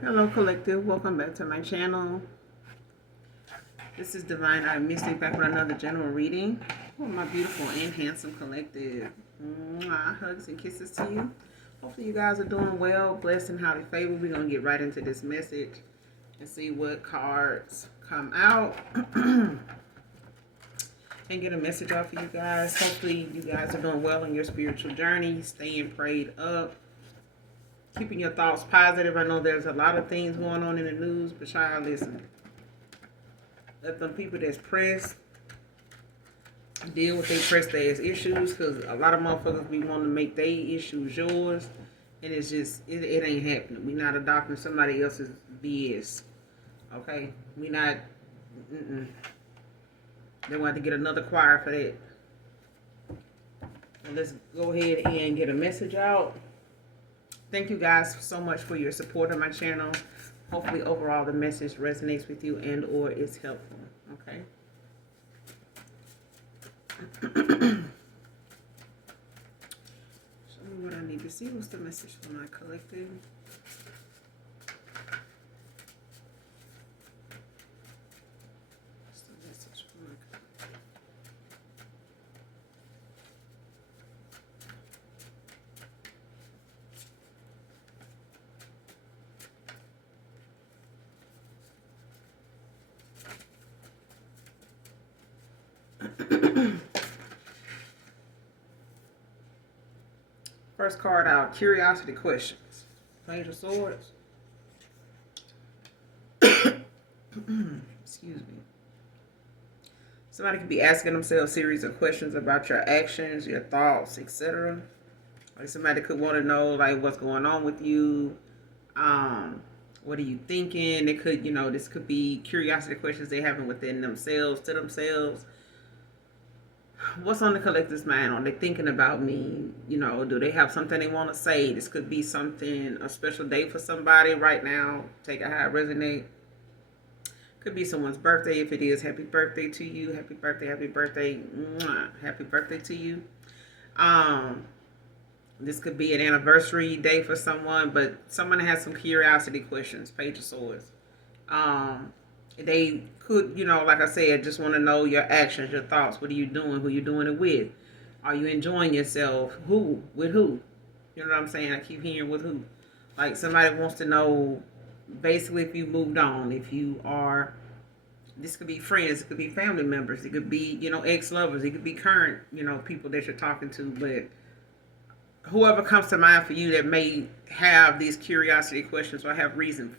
Hello collective, welcome back to my channel. This is Divine Eye Mystic back with another general reading for my beautiful and handsome collective. Mwah, hugs and kisses to you. Hopefully you guys are doing well, blessed and highly favored. We're going to get right into this message and see what cards come out and get a message out for you guys. Hopefully you guys are doing well on your spiritual journey, staying prayed up, keeping your thoughts positive. I know there's a lot of things going on in the news, but child, listen. Let them people that's pressed deal with their pressed ass issues, because a lot of motherfuckers be wanting to make their issues yours, and it's just, it ain't happening. We not adopting somebody else's BS. Okay? We not, they want to get another choir for that. And let's go ahead and get a message out. Thank you guys so much for your support on my channel. Hopefully overall the message resonates with you and or is helpful. Okay. Show me what I need to see. What's the message for my collective? What's the message for my collective? First card out, curiosity questions. Page of Swords. Excuse me. Somebody could be asking themselves a series of questions about your actions, your thoughts, etc. Like somebody could want to know like what's going on with you. What are you thinking? It could, this could be curiosity questions they having within themselves, to themselves. What's on the collective's mind? Are they thinking about me? Do they have something they want to say? This could be something, a special day for somebody right now. Take it how it resonates. Could be someone's birthday. If it is, happy birthday to you. Happy birthday, happy birthday. Mwah. Happy birthday to you. This could be an anniversary day for someone, but someone has some curiosity questions. Page of Swords. They could, like I said, just want to know your actions, your thoughts. What are you doing? Who you doing it with? Are you enjoying yourself? Who? With who? You know what I'm saying? I keep hearing with who. Like somebody wants to know basically if you moved on, if you are, this could be friends, it could be family members, it could be, ex-lovers, it could be current, people that you're talking to, but whoever comes to mind for you that may have these curiosity questions or have reason,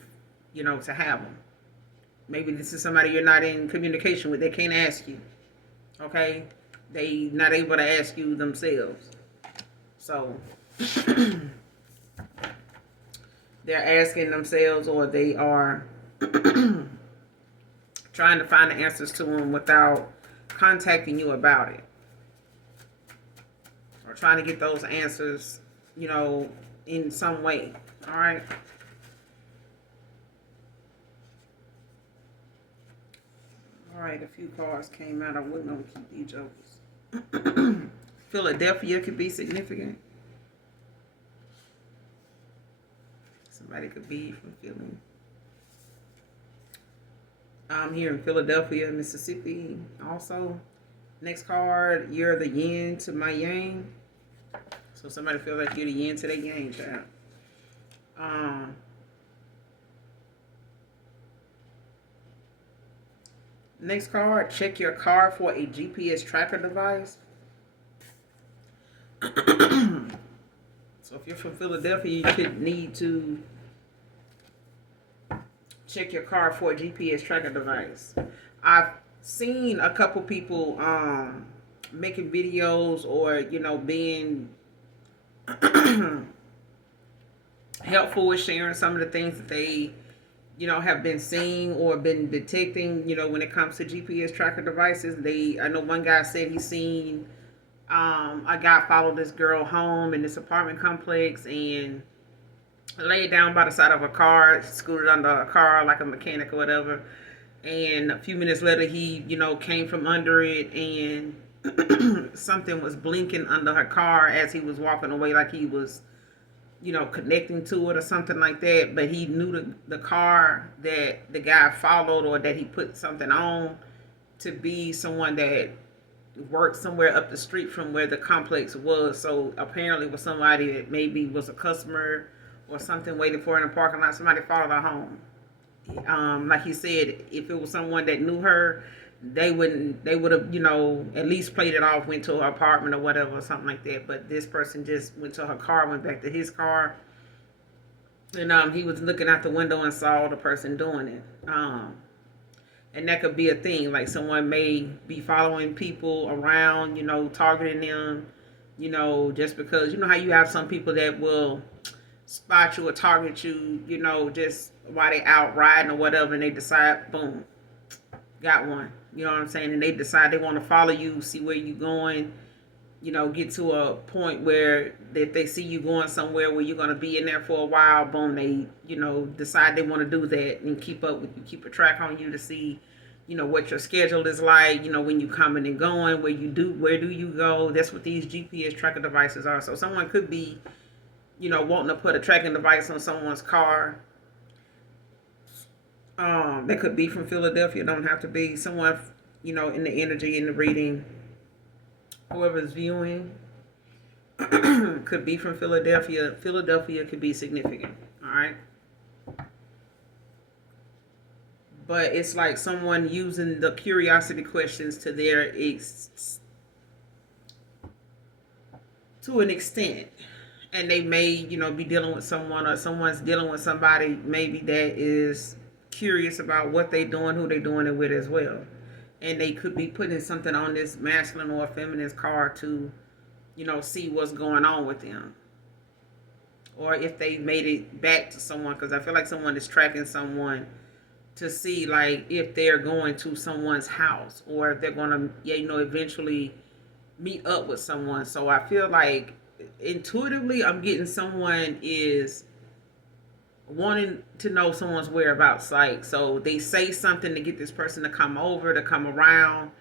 to have them. Maybe this is somebody you're not in communication with. They can't ask you. Okay? They not able to ask you themselves. So they're asking themselves, or they are trying to find the answers to them without contacting you about it. Or trying to get those answers, in some way. All right? All right, a few cards came out. I wouldn't want to keep these jokers. Philadelphia could be significant. Somebody could be from Philly. I'm here in Philadelphia, Mississippi. Also, next card, you're the yin to my yang. So somebody feel like you're the yin to their yang, child. Next card, check your car for a GPS tracker device. So if you're from Philadelphia, you could need to check your car for a GPS tracker device. I've seen a couple people making videos or, being helpful with sharing some of the things that they have been seeing or been detecting, when it comes to GPS tracker devices. I know one guy said he's seen a guy followed this girl home in this apartment complex and laid down by the side of a car, scooted under a car like a mechanic or whatever. And a few minutes later, he, came from under it and something was blinking under her car as he was walking away, like he was connecting to it or something like that, but he knew the car that the guy followed or that he put something on to be someone that worked somewhere up the street from where the complex was. So apparently it was somebody that maybe was a customer or something waiting for her in the parking lot. Somebody followed her home. Like he said, if it was someone that knew her, they would have, at least played it off, went to her apartment or whatever, or something like that. But this person just went to her car, went back to his car, and he was looking out the window and saw the person doing it. And that could be a thing, like someone may be following people around, targeting them, just because, how you have some people that will spot you or target you, just while they out riding or whatever, and they decide, boom, got one. You know what I'm saying? And they decide they want to follow you, see where you're going, get to a point where if they see you going somewhere where you're going to be in there for a while, boom, they, decide they want to do that and keep up with you, keep a track on you to see, what your schedule is like, when you coming and going, where do you go? That's what these GPS tracker devices are. So someone could be, wanting to put a tracking device on someone's car. That could be from Philadelphia. Don't have to be someone, in the energy, in the reading. Whoever's viewing could be from Philadelphia. Philadelphia could be significant. All right. But it's like someone using the curiosity questions to an extent. And they may, be dealing with someone, or someone's dealing with somebody maybe that is curious about what they're doing, who they're doing it with as well. And they could be putting something on this masculine or feminine card to, see what's going on with them. Or if they made it back to someone, because I feel like someone is tracking someone to see, like, if they're going to someone's house or if they're going to, eventually meet up with someone. So I feel like intuitively I'm getting someone is wanting to know someone's whereabouts. Like, so they say something to get this person to come over, to come around,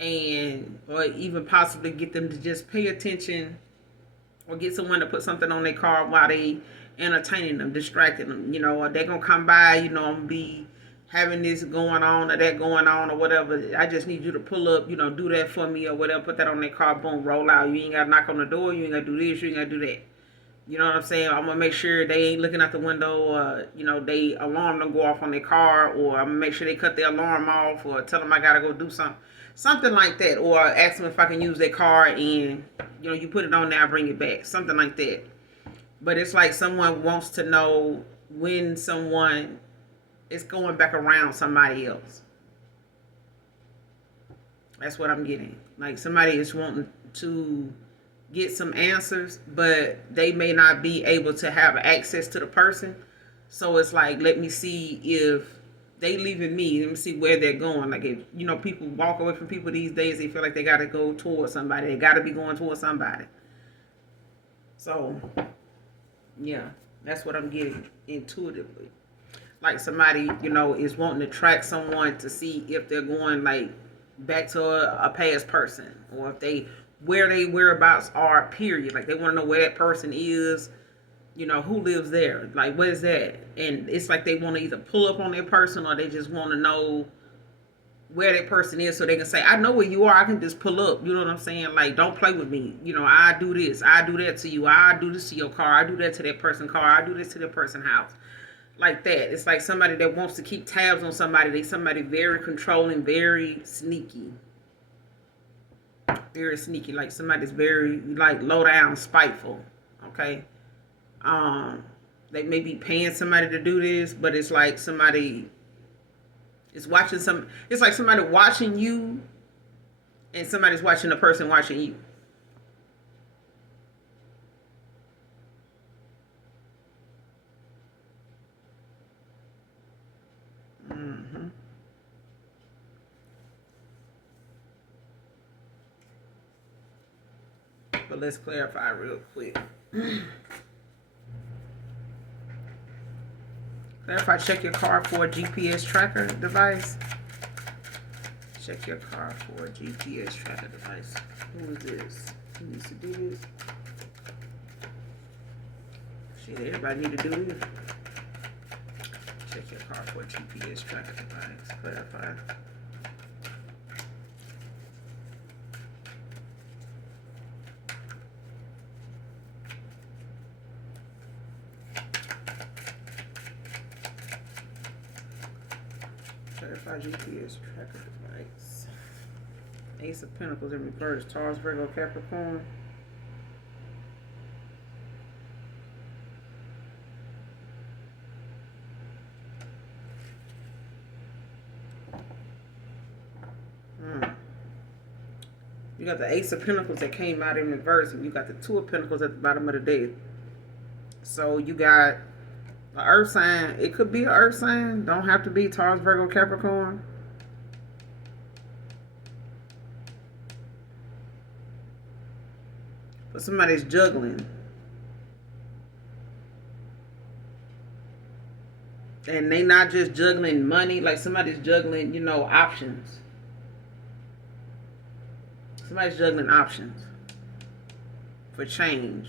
or even possibly get them to just pay attention, or get someone to put something on their car while they entertaining them, distracting them, or they're gonna come by, I'm gonna be having this going on or that going on or whatever. I just need you to pull up, do that for me or whatever, put that on their car, boom, roll out. You ain't gotta knock on the door, you ain't gotta do this, you ain't gotta do that. You know what I'm saying? I'm gonna make sure they ain't looking out the window, or they alarm don't go off on their car, or I'm gonna make sure they cut their alarm off, or tell them I gotta go do something like that, or ask them if I can use their car, and you put it on there, I bring it back, something like that. But it's like someone wants to know when someone is going back around somebody else. That's what I'm getting. Like somebody is wanting to get some answers, but they may not be able to have access to the person. So it's like, let me see if they leaving me. Let me see where they're going. Like, if people walk away from people these days, they feel like they got to go towards somebody. They got to be going towards somebody. So, yeah, that's what I'm getting intuitively. Like somebody, is wanting to track someone to see if they're going like back to a past person, or if where they whereabouts are, period. Like they want to know where that person is, who lives there, like what is that? And it's like they want to either pull up on their person, or they just want to know where that person is so they can say, I know where you are, I can just pull up. You know what I'm saying? Like, don't play with me. I do this, I do that to you, I do this to your car, I do that to that person's car, I do this to that person's house. Like that. It's like somebody that wants to keep tabs on somebody. They somebody very controlling, very sneaky. Very sneaky. Like somebody's very like low down, spiteful. Okay. They may be paying somebody to do this, but it's like somebody is watching it's like somebody watching you, and somebody's watching the person watching you. But let's clarify real quick. Clarify, check your car for a GPS tracker device. Check your car for a GPS tracker device. Who is this? Who needs to do this? Shit, everybody need to do this. Check your car for a GPS tracker device. Clarify. Clarify GPS tracker device. Ace of Pentacles in reverse. Taurus, Virgo, Capricorn. You got the Ace of Pentacles that came out in reverse, and you got the Two of Pentacles at the bottom of the deck. So you got an earth sign. It could be an earth sign. Don't have to be Taurus, Virgo, Capricorn. But somebody's juggling. And they not just juggling money. Like somebody's juggling, you know, options. Somebody's juggling options for change.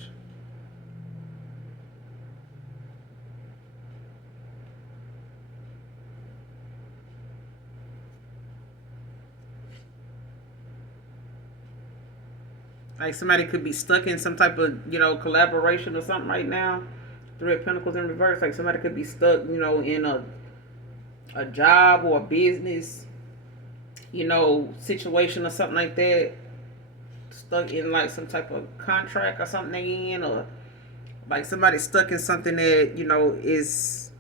Like somebody could be stuck in some type of, you know, collaboration or something right now. Three of Pentacles in reverse. Like somebody could be stuck, you know, in a job or a business, you know, situation or something like that. Stuck in like some type of contract or something they in, or like somebody stuck in something that, you know, is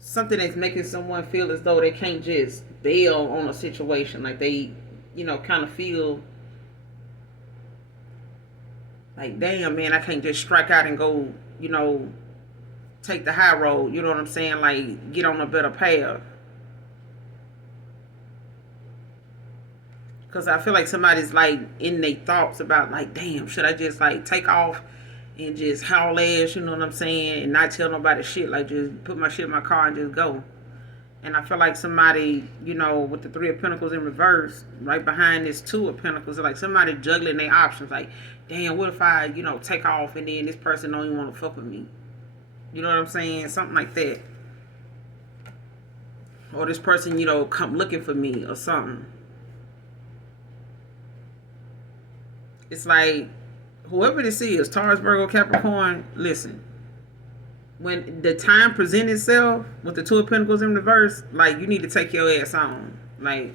something that's making someone feel as though they can't just bail on a situation. Like they, you know, kind of feel like, damn, man, I can't just strike out and go, you know, take the high road. You know what I'm saying? Like, get on a better path. Because I feel like somebody's like in their thoughts about like, damn, should I just like take off and just haul ass, you know what I'm saying? And not tell nobody shit. Like just put my shit in my car and just go. And I feel like somebody, you know, with the Three of Pentacles in reverse, right behind this Two of Pentacles, like somebody juggling their options. Like, damn, what if I, you know, take off and then this person don't even want to fuck with me? You know what I'm saying? Something like that. Or this person, you know, come looking for me or something. It's like, whoever this is, Taurus, Virgo, Capricorn, listen. When the time presents itself with the Two of Pentacles in reverse, like, you need to take your ass on. Like,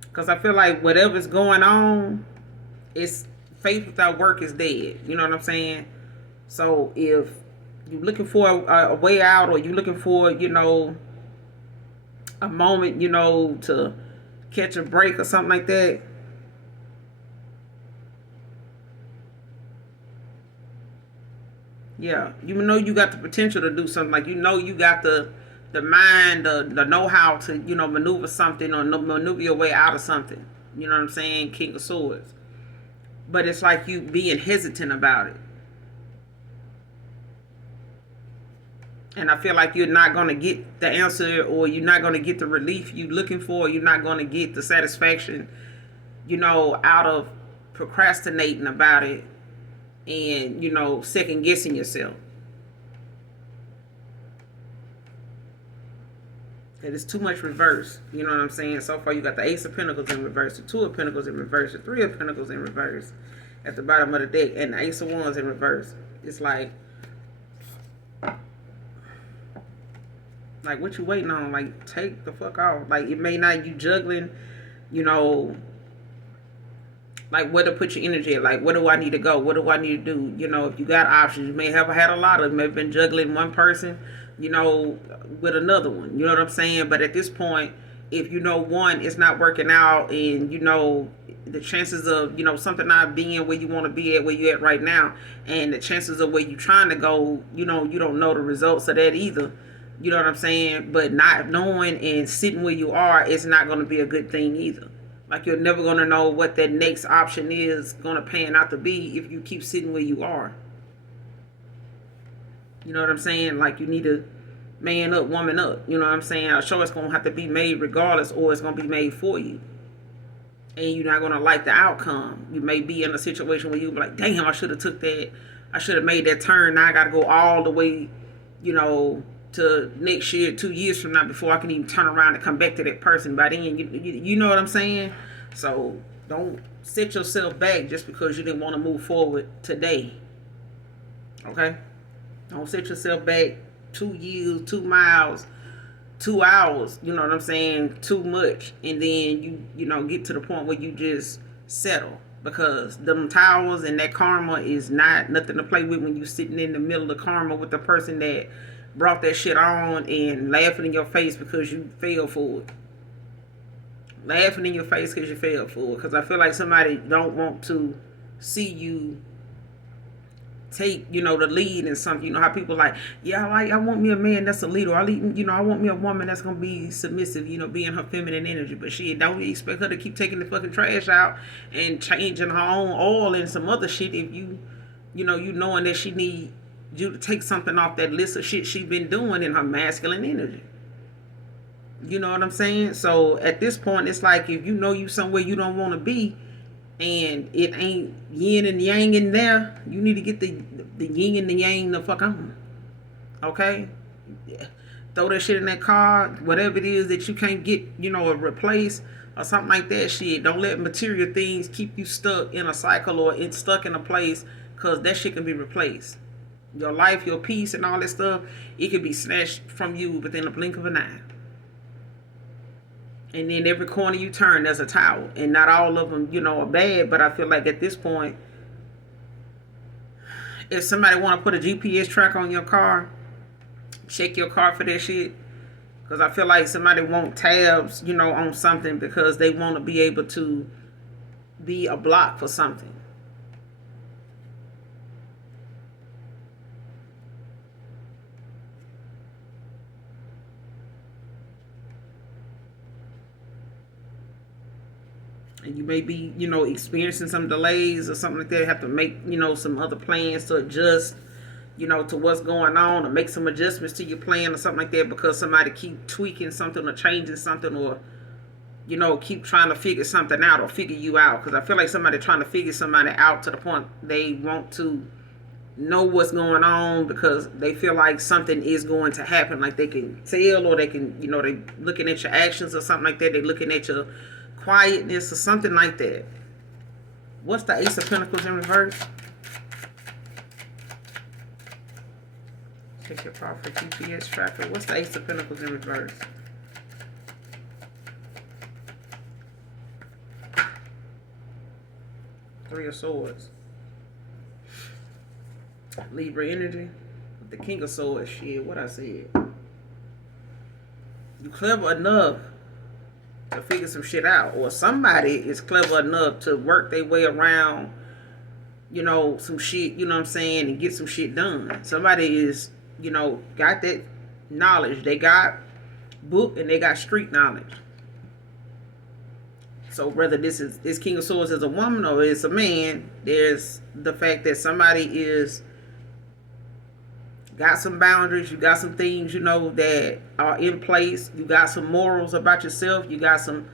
because I feel like whatever's going on, it's faith without work is dead. You know what I'm saying? So if you're looking for a way out, or you're looking for, you know, a moment, you know, to catch a break or something like that, yeah, you know you got the potential to do something. Like, you know you got the mind, the know-how to, you know, maneuver something or maneuver your way out of something. You know what I'm saying? King of Swords. But it's like you being hesitant about it. And I feel like you're not going to get the answer, or you're not going to get the relief you're looking for. You're not going to get the satisfaction, you know, out of procrastinating about it and, you know, second guessing yourself. It is too much reverse. You know what I'm saying? So far, you got the Ace of Pentacles in reverse, the Two of Pentacles in reverse, the Three of Pentacles in reverse at the bottom of the deck, and the Ace of Wands in reverse. It's like what you waiting on? Like, take the fuck off. Like, it may not, you juggling, you know, like where to put your energy at. Like, where do I need to go? What do I need to do? You know, if you got options, you may have had a lot of them. Maybe been juggling one person, you know, with another one. You know what I'm saying? But at this point, if you know one is not working out, and you know the chances of, you know, something not being where you want to be at, where you at right now, and the chances of where you trying to go, you know, you don't know the results of that either. You know what I'm saying? But not knowing and sitting where you are is not going to be a good thing either. Like, you're never going to know what that next option is going to pan out to be if you keep sitting where you are. You know what I'm saying? Like, you need to man up, woman up. You know what I'm saying? A show is going to have to be made regardless, or it's going to be made for you. and you're not gonna like the outcome. You may be in a situation where you be like, damn, I should have took that, I should have made that turn. Now I gotta go all the way, you know, to next year, 2 years from now, before I can even turn around and come back to that person. By then, you know what I'm saying? So don't set yourself back just because you didn't want to move forward today. Okay? Don't set yourself back 2 years, 2 miles, 2 hours, you know what I'm saying, too much, and then you know, get to the point where you just settle, because them towers and that karma is not nothing to play with when you sitting in the middle of karma with the person that brought that shit on and laughing in your face because you fell for it. Laughing in your face because you fell for it. Because I feel like somebody don't want to see you take, you know, the lead in something. You know how people like, yeah, I want me a man that's a leader. I want me a woman that's gonna be submissive, you know, being her feminine energy. But shit, don't expect her to keep taking the fucking trash out and changing her own oil and some other shit if you knowing that she need you to take something off that list of shit she been doing in her masculine energy. You know what I'm saying? So at this point, it's like, if you know you somewhere you don't want to be, and it ain't yin and yang in there, you need to get the yin and the yang the fuck on. Okay? Yeah. Throw that shit in that car, whatever it is that you can't get, you know, replace or something like that shit. Don't let material things keep you stuck in a cycle or stuck in a place, because that shit can be replaced. Your life, your peace, and all that stuff, it can be snatched from you within a blink of an eye. And then every corner you turn, there's a tower. And not all of them, you know, are bad. But I feel like at this point, if somebody want to put a GPS tracker on your car, check your car for that shit. Because I feel like somebody want tabs, you know, on something because they want to be able to be a block for something. And you may be, you know, experiencing some delays or something like that. Have to make, you know, some other plans to adjust, you know, to what's going on, or make some adjustments to your plan or something like that, because somebody keep tweaking something or changing something, or, you know, keep trying to figure something out or figure you out. Because I feel like somebody trying to figure somebody out to the point they want to know what's going on, because they feel like something is going to happen. Like they can tell, or they can, you know, they looking at your actions or something like that. They looking at your quietness or something like that. What's the Ace of Pentacles in reverse? Check your card for GPS tracker. What's the Ace of Pentacles in reverse? Three of Swords. Libra energy. The King of Swords. Shit, what I said. You clever enough to figure some shit out, or somebody is clever enough to work their way around, you know, some shit, you know what I'm saying, and get some shit done. Somebody is, you know, got that knowledge. They got book and they got street knowledge. So whether this King of Swords is a woman or it's a man, there's the fact that somebody is got some boundaries. You got some things, you know, that are in place. You got some morals about yourself. You got some,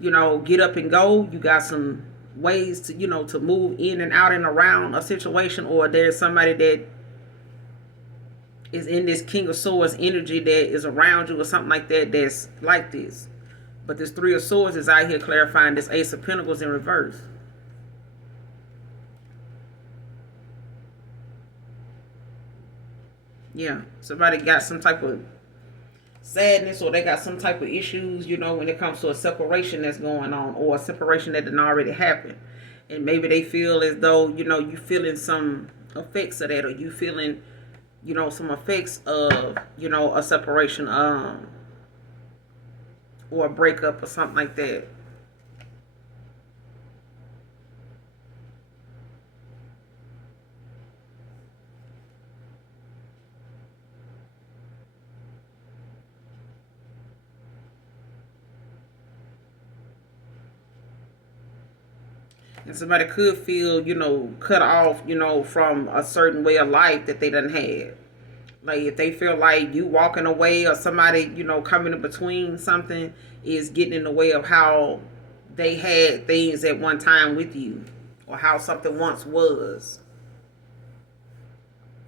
you know, get up and go. You got some ways to, you know, to move in and out and around a situation. Or there's somebody that is in this King of Swords energy that is around you or something like that, that's like this. But this Three of Swords is out here clarifying this Ace of Pentacles in reverse. Yeah, somebody got some type of sadness, or they got some type of issues, you know, when it comes to a separation that's going on, or a separation that didn't already happen. And maybe they feel as though, you know, you feeling some effects of that, or you feeling, you know, some effects of, you know, a separation, or a breakup or something like that. And somebody could feel, you know, cut off, you know, from a certain way of life that they done had. Like if they feel like you walking away, or somebody, you know, coming in between something is getting in the way of how they had things at one time with you, or how something once was.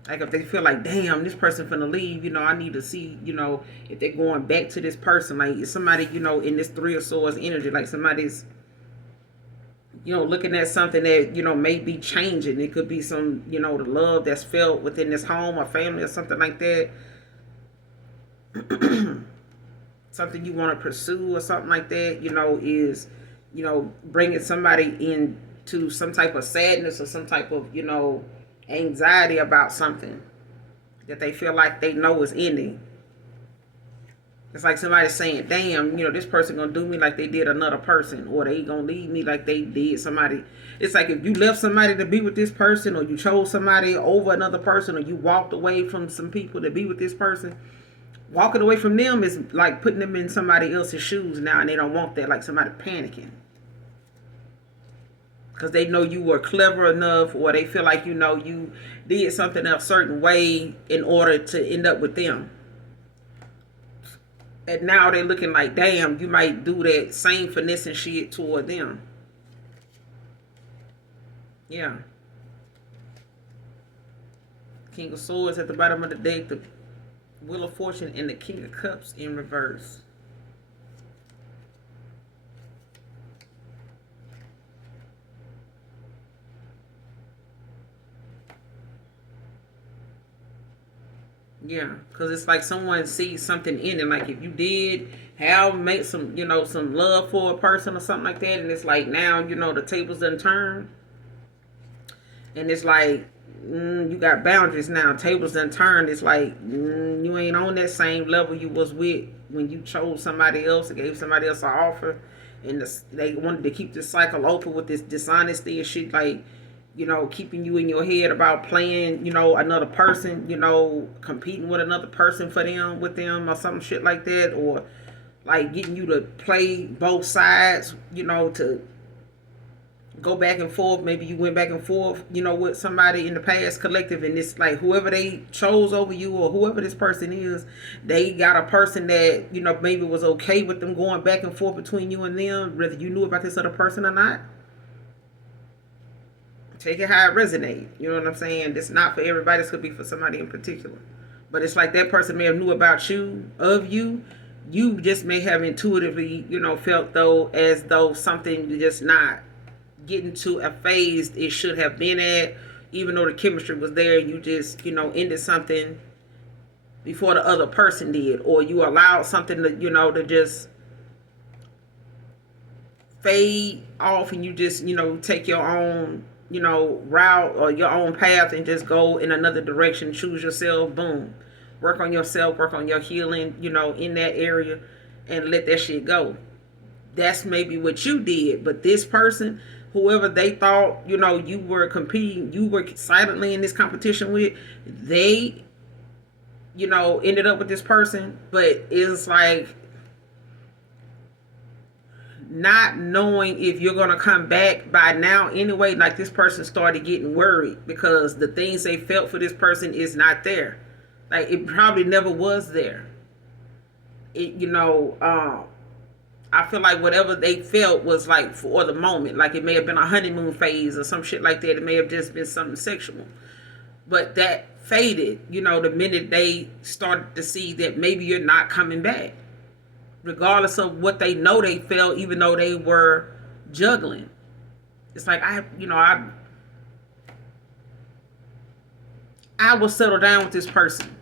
Like if they feel like, damn, this person finna leave, I need to see, if they're going back to this person. Like if somebody, in this Three of Swords energy, like somebody's, looking at something that, may be changing. It could be some, the love that's felt within this home or family or something like that. Something you want to pursue or something like that, is, bringing somebody into some type of sadness or some type of, anxiety about something that they feel like they know is ending. It's like somebody saying, damn, this person gonna do me like they did another person, or they gonna leave me like they did somebody. It's like if you left somebody to be with this person, or you chose somebody over another person, or you walked away from some people to be with this person. Walking away from them is like putting them in somebody else's shoes now, and they don't want that, like somebody panicking. Because they know you were clever enough, or they feel like, you did something a certain way in order to end up with them. And now they're looking like, damn, you might do that same finessing shit toward them. Yeah. King of Swords at the bottom of the deck, the Wheel of Fortune, and the King of Cups in reverse. Yeah, because it's like someone sees something in it. Like if you did make some, some love for a person or something like that, and it's like now, the tables done turn. And it's like, you got boundaries now. Tables done turned. It's like, you ain't on that same level you was with when you chose somebody else or gave somebody else an offer. And they wanted to keep this cycle open with this dishonesty and shit, like, keeping you in your head about playing, another person, competing with another person with them or some shit like that, or like getting you to play both sides, to go back and forth. Maybe you went back and forth, with somebody in the past collective, and it's like whoever they chose over you or whoever this person is, they got a person that, maybe was okay with them going back and forth between you and them, whether you knew about this other person or not. Take it how it resonates. You know what I'm saying? It's not for everybody. This could be for somebody in particular. But it's like that person may have knew about you, You just may have intuitively, felt as though something just not getting to a phase it should have been at, even though the chemistry was there. You just, ended something before the other person did, or you allowed something to, to just fade off, and you just, take your own, route or your own path and just go in another direction. Choose yourself. Boom. Work on yourself. Work on your healing, in that area, and let that shit go. That's maybe what you did. But this person, whoever they thought, you were competing, you were silently in this competition with, they, ended up with this person. But it's like not knowing if you're going to come back by now anyway. Like this person started getting worried because the things they felt for this person is not there. Like it probably never was there. I feel like whatever they felt was like for the moment. Like it may have been a honeymoon phase or some shit like that. It may have just been something sexual. But that faded, the minute they started to see that maybe you're not coming back. Regardless of what they know they felt, even though they were juggling. It's like, I will settle down with this person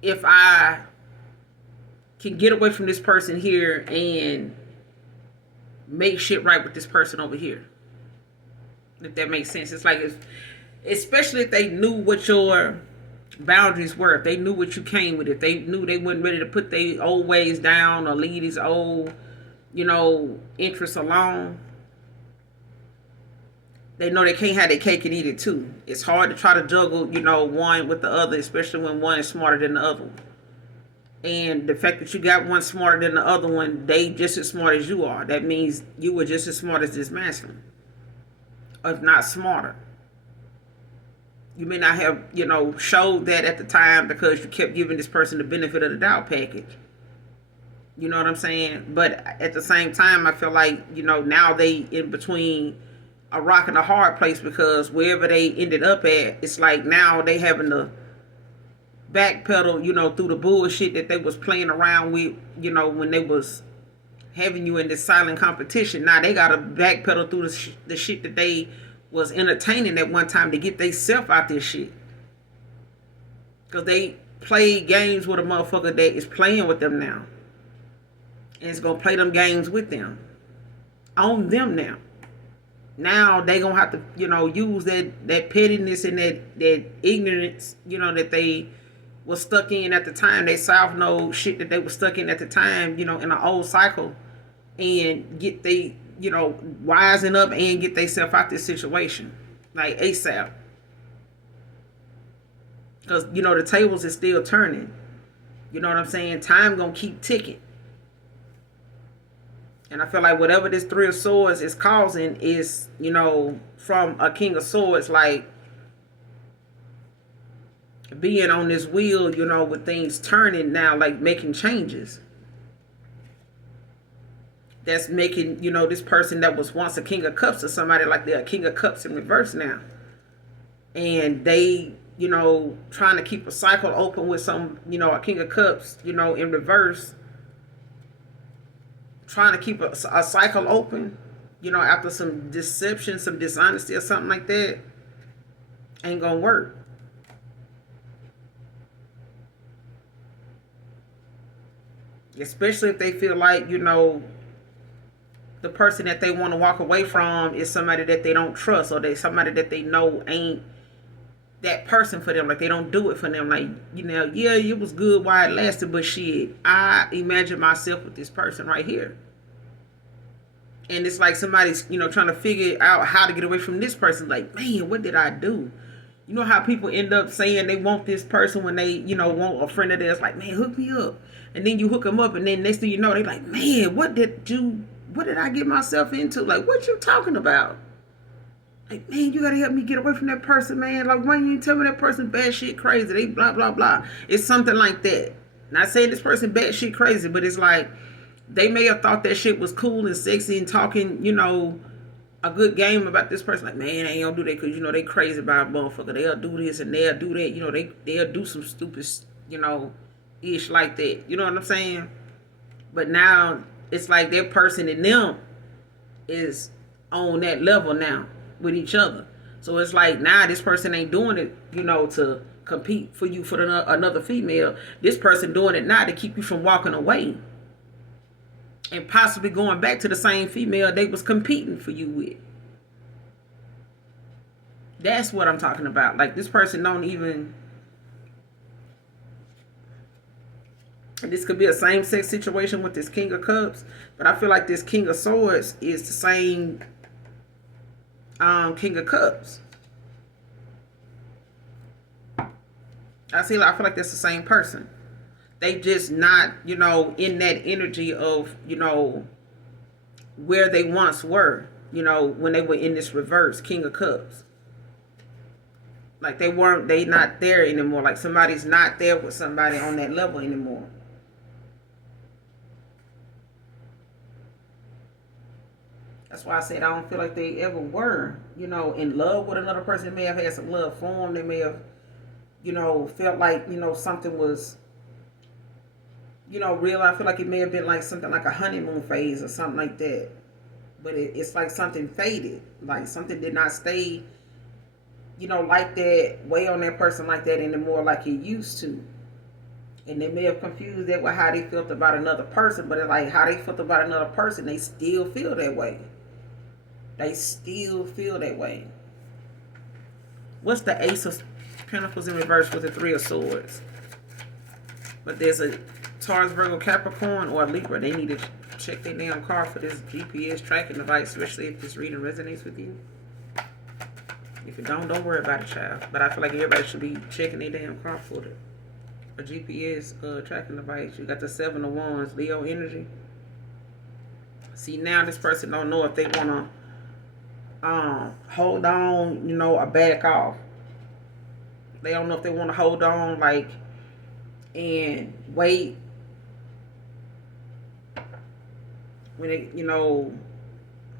if I can get away from this person here and make shit right with this person over here. If that makes sense. It's like, especially if they knew what your boundaries were, if they knew what you came with, if they knew they weren't ready to put their old ways down or leave these old, interests alone. They know they can't have their cake and eat it too. It's hard to try to juggle, one with the other, especially when one is smarter than the other one. And the fact that you got one smarter than the other one, they just as smart as you are. That means you were just as smart as this masculine, if not smarter. You may not have, showed that at the time because you kept giving this person the benefit of the doubt package. You know what I'm saying? But at the same time, I feel like, now they in between a rock and a hard place, because wherever they ended up at, it's like now they having to backpedal, through the bullshit that they was playing around with, when they was having you in this silent competition. Now they got to backpedal through the shit that they was entertaining at one time to get they self out this shit. Because they played games with a motherfucker that is playing with them now. And it's going to play them games with them. On them now. Now they going to have to, use that pettiness and that ignorance, that they was stuck in at the time. They South Node shit that they were stuck in at the time, in an old cycle. And get they, wisen up and get themselves out this situation. Like ASAP. Because, the tables is still turning. You know what I'm saying? Time going to keep ticking. And I feel like whatever this Three of Swords is causing is, from a King of Swords, like being on this wheel, with things turning now, like making changes. That's making, this person that was once a King of Cups or somebody like they're a King of Cups in reverse now. And they, trying to keep a cycle open with some, a King of Cups, in reverse. Trying to keep a cycle open, after some deception, some dishonesty or something like that, ain't gonna work. Especially if they feel like, the person that they want to walk away from is somebody that they don't trust, or they somebody that they know ain't that person for them. Like they don't do it for them. Like, yeah, it was good while it lasted, but shit, I imagine myself with this person right here. And it's like somebody's, trying to figure out how to get away from this person. Like, man, what did I do? You know how people end up saying they want this person when they, want a friend of theirs. Like, man, hook me up. And then you hook them up, and then next thing you know, they like, man, what did I get myself into? Like, what you talking about? Like, man, you got to help me get away from that person, man. Like, why you tell me that person bad shit crazy? They blah, blah, blah. It's something like that. Not saying this person bad shit crazy, but it's like, they may have thought that shit was cool and sexy and talking, a good game about this person. Like, man, they ain't gonna do that because, they crazy about a motherfucker. They'll do this and they'll do that. They'll do some stupid, ish like that. You know what I'm saying? But now it's like that person and them is on that level now with each other. So it's like now this person ain't doing it, to compete for you for another female. This person doing it now to keep you from walking away. And possibly going back to the same female they was competing for you with. That's what I'm talking about. Like, this person don't even... This could be a same-sex situation with this King of Cups. But I feel like this King of Swords is the same King of Cups. I feel like that's the same person. They just not, in that energy of, where they once were, when they were in this reverse King of Cups. Like they not there anymore. Like somebody's not there with somebody on that level anymore. That's why I said I don't feel like they ever were, in love with another person. They may have had some love for them. They may have, felt like, something was... real. I feel like it may have been like something like a honeymoon phase or something like that. But it's like something faded. Like something did not stay, like that, weigh on that person like that anymore like it used to. And they may have confused that with how they felt about another person. But it's like how they felt about another person, they still feel that way. They still feel that way. What's the Ace of Pentacles in reverse with the Three of Swords? But there's a Taurus, Virgo, Capricorn, or Libra. They need to check their damn car for this GPS tracking device, especially if this reading resonates with you. If it don't worry about it, child. But I feel like everybody should be checking their damn car for a GPS tracking device. You got the Seven of Wands, Leo energy. See, now this person don't know if they want to hold on, or back off. They don't know if they want to hold on, like, and wait when it,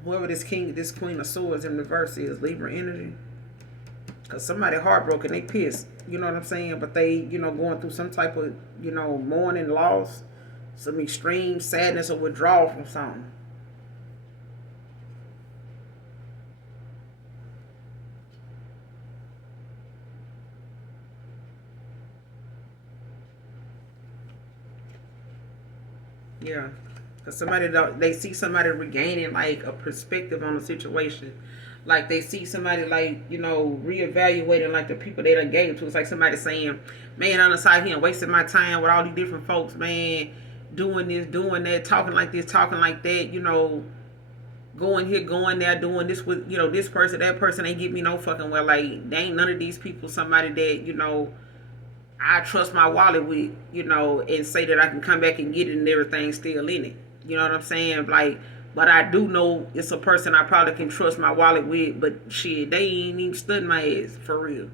whoever this queen of swords in reverse is, Libra energy. Because somebody heartbroken, they pissed. You know what I'm saying? But they, going through some type of, mourning, loss, some extreme sadness or withdrawal from something. Yeah. Because they see somebody regaining like a perspective on the situation. Like they see somebody like, reevaluating like the people they done gave to. It's like somebody saying, man, on the side here wasting my time with all these different folks, man, doing this, doing that, talking like this, talking like that, going here, going there, doing this with, this person, that person ain't give me no fucking well. Like, they ain't none of these people somebody that, I trust my wallet with, and say that I can come back and get it and everything still in it. You know what I'm saying? Like, but I do know it's a person I probably can trust my wallet with, but shit, they ain't even stood my ass for real.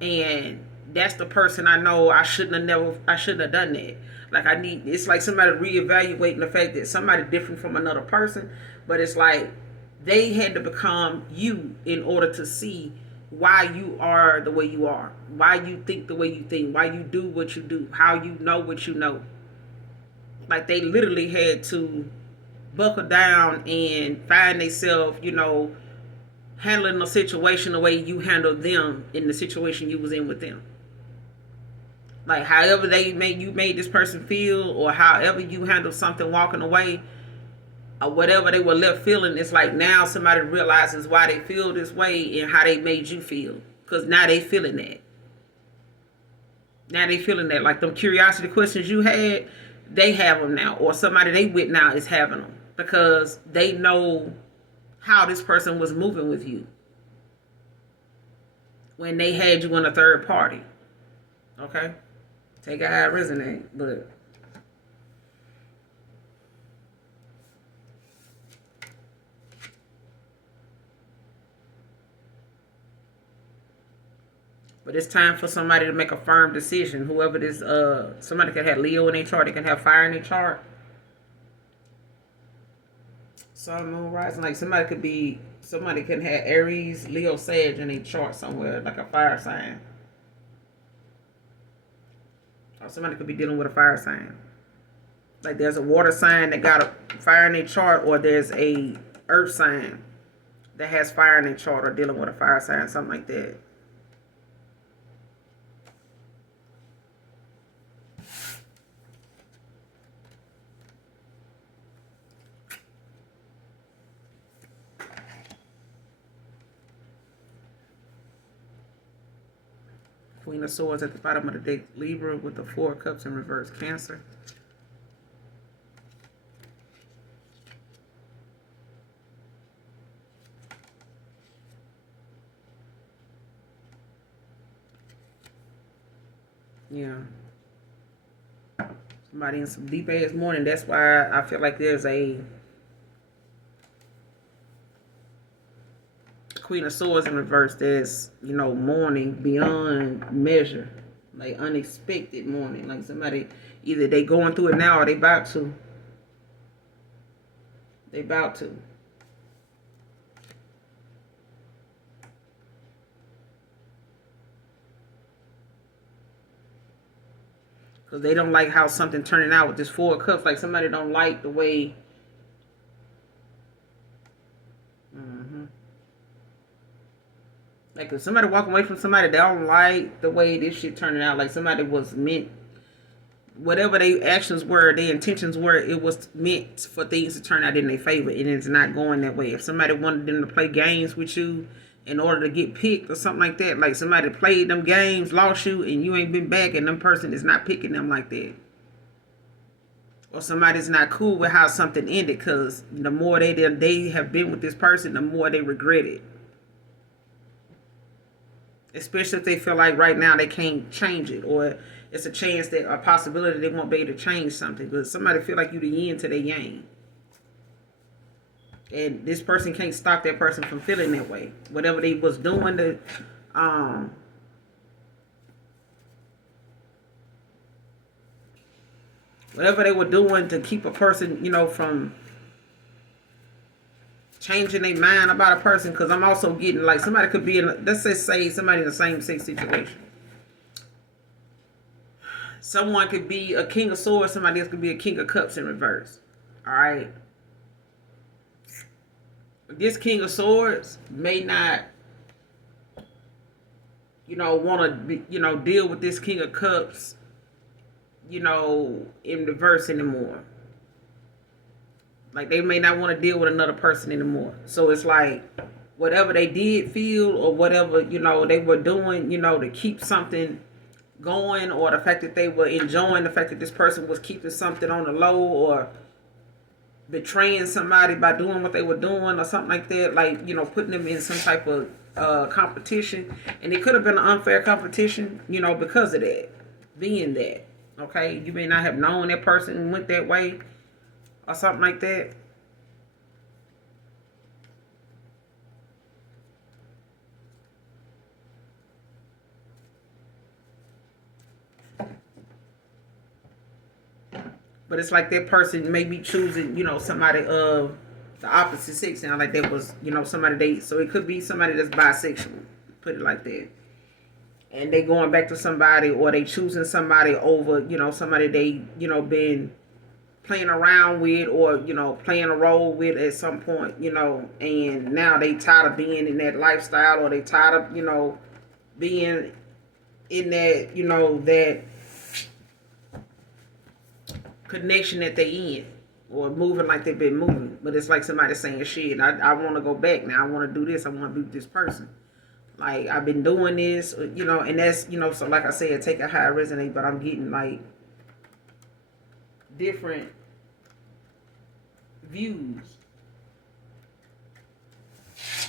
And that's the person I know I shouldn't have done that. Like it's like somebody reevaluating the fact that somebody different from another person, but it's like they had to become you in order to see why you are the way you are, why you think the way you think, why you do what you do, how you know what you know. Like they literally had to buckle down and find themselves, handling the situation the way you handled them in the situation you was in with them. Like however you made this person feel, or however you handle something walking away, or whatever they were left feeling, it's like now somebody realizes why they feel this way and how they made you feel. Because now they feeling that. Now they feeling that. Like them curiosity questions you had, they have them now. Or somebody they with now is having them. Because they know how this person was moving with you when they had you in a third party. Okay? Take it how it resonate. But it's time for somebody to make a firm decision. Whoever this, somebody can have Leo in their chart. They can have fire in their chart. Sun, moon, rising. Like somebody can have Aries, Leo, Sag in their chart somewhere, like a fire sign. Or somebody could be dealing with a fire sign. Like there's a water sign that got a fire in their chart, or there's a earth sign that has fire in their chart, or dealing with a fire sign, something like that. Queen of Swords at the bottom of the deck, Libra with the Four of Cups in reverse, Cancer. Yeah. Somebody in some deep ass mourning. That's why I feel like there's a Queen of Swords in reverse. There's, mourning beyond measure. Like unexpected mourning. Like somebody, either they going through it now or they about to. They about to. Because they don't like how something turning out with this Four of Cups. Like somebody don't like the way. Like if somebody walk away from somebody, they don't like the way this shit turning out. Like somebody was meant, whatever their actions were, their intentions were, it was meant for things to turn out in their favor, and it's not going that way. If somebody wanted them to play games with you in order to get picked or something like that, like somebody played them games, lost you, and you ain't been back, and them person is not picking them like that. Or somebody's not cool with how something ended, because the more they have been with this person, the more they regret it. Especially if they feel like right now they can't change it, or it's a chance that a possibility they won't be able to change something. But somebody feel like you the yin to their yang, and this person can't stop that person from feeling that way. Whatever they was doing to, whatever they were doing to keep a person, from changing their mind about a person. Because I'm also getting like somebody could be in, let's just say somebody in the same sex situation. Someone could be a king of swords, somebody else could be a king of cups in reverse. All right. This king of swords may not, want to be, deal with this king of cups, in reverse anymore. Like they may not want to deal with another person anymore. So it's like whatever they did feel or whatever, they were doing, to keep something going, or the fact that they were enjoying the fact that this person was keeping something on the low or betraying somebody by doing what they were doing or something like that, like, putting them in some type of competition. And it could have been an unfair competition, because of that, being that. Okay, you may not have known that person and went that way or something like that. But it's like that person may be choosing, somebody of the opposite sex. And like that was, somebody they, so it could be somebody that's bisexual, put it like that. And they going back to somebody, or they choosing somebody over, somebody they, been playing around with, or, playing a role with at some point, and now they tired of being in that lifestyle, or they tired of, being in that, that connection that they in, or moving like they've been moving. But it's like somebody saying, shit, I want to go back now. I want to do this. I want to be with this person. Like, I've been doing this, and that's, so like I said, take it how it resonate, but I'm getting like different views.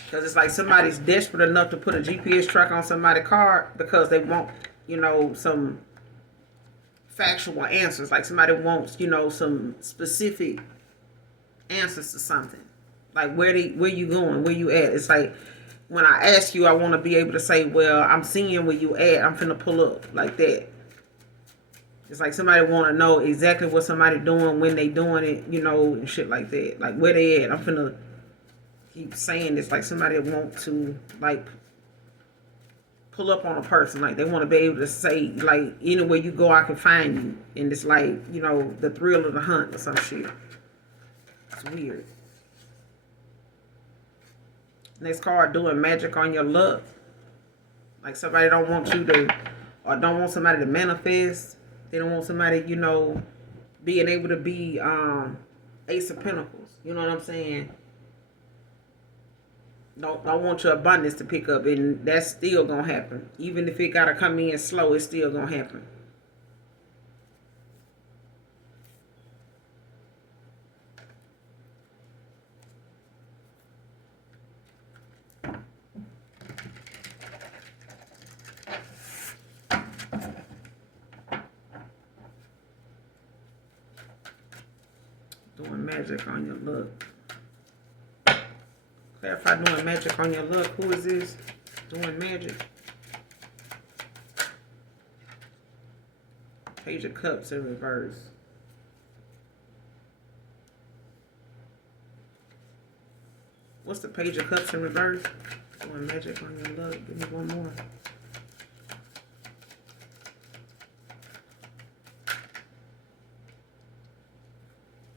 Because it's like somebody's desperate enough to put a GPS track on somebody's car because they want, some factual answers. Like somebody wants, some specific answers to something. Like where you going? Where you at? It's like when I ask you, I want to be able to say, well, I'm seeing where you at. I'm finna pull up like that. It's like somebody want to know exactly what somebody doing, when they doing it, and shit like that. Like where they at. I'm finna keep saying this. Like somebody want to like pull up on a person. Like they want to be able to say, like, anywhere you go, I can find you. And it's like, the thrill of the hunt or some shit. It's weird. Next card, doing magic on your luck. Like somebody don't want you to, or don't want somebody to manifest. They don't want somebody, being able to be Ace of Pentacles. You know what I'm saying? Don't want your abundance to pick up, and that's still gonna happen. Even if it gotta come in slow, it's still gonna happen. Doing magic on your luck. Clarify doing magic on your luck. Who is this? Doing magic. Page of Cups in reverse. What's the Page of Cups in reverse? Doing magic on your luck. Give me one more.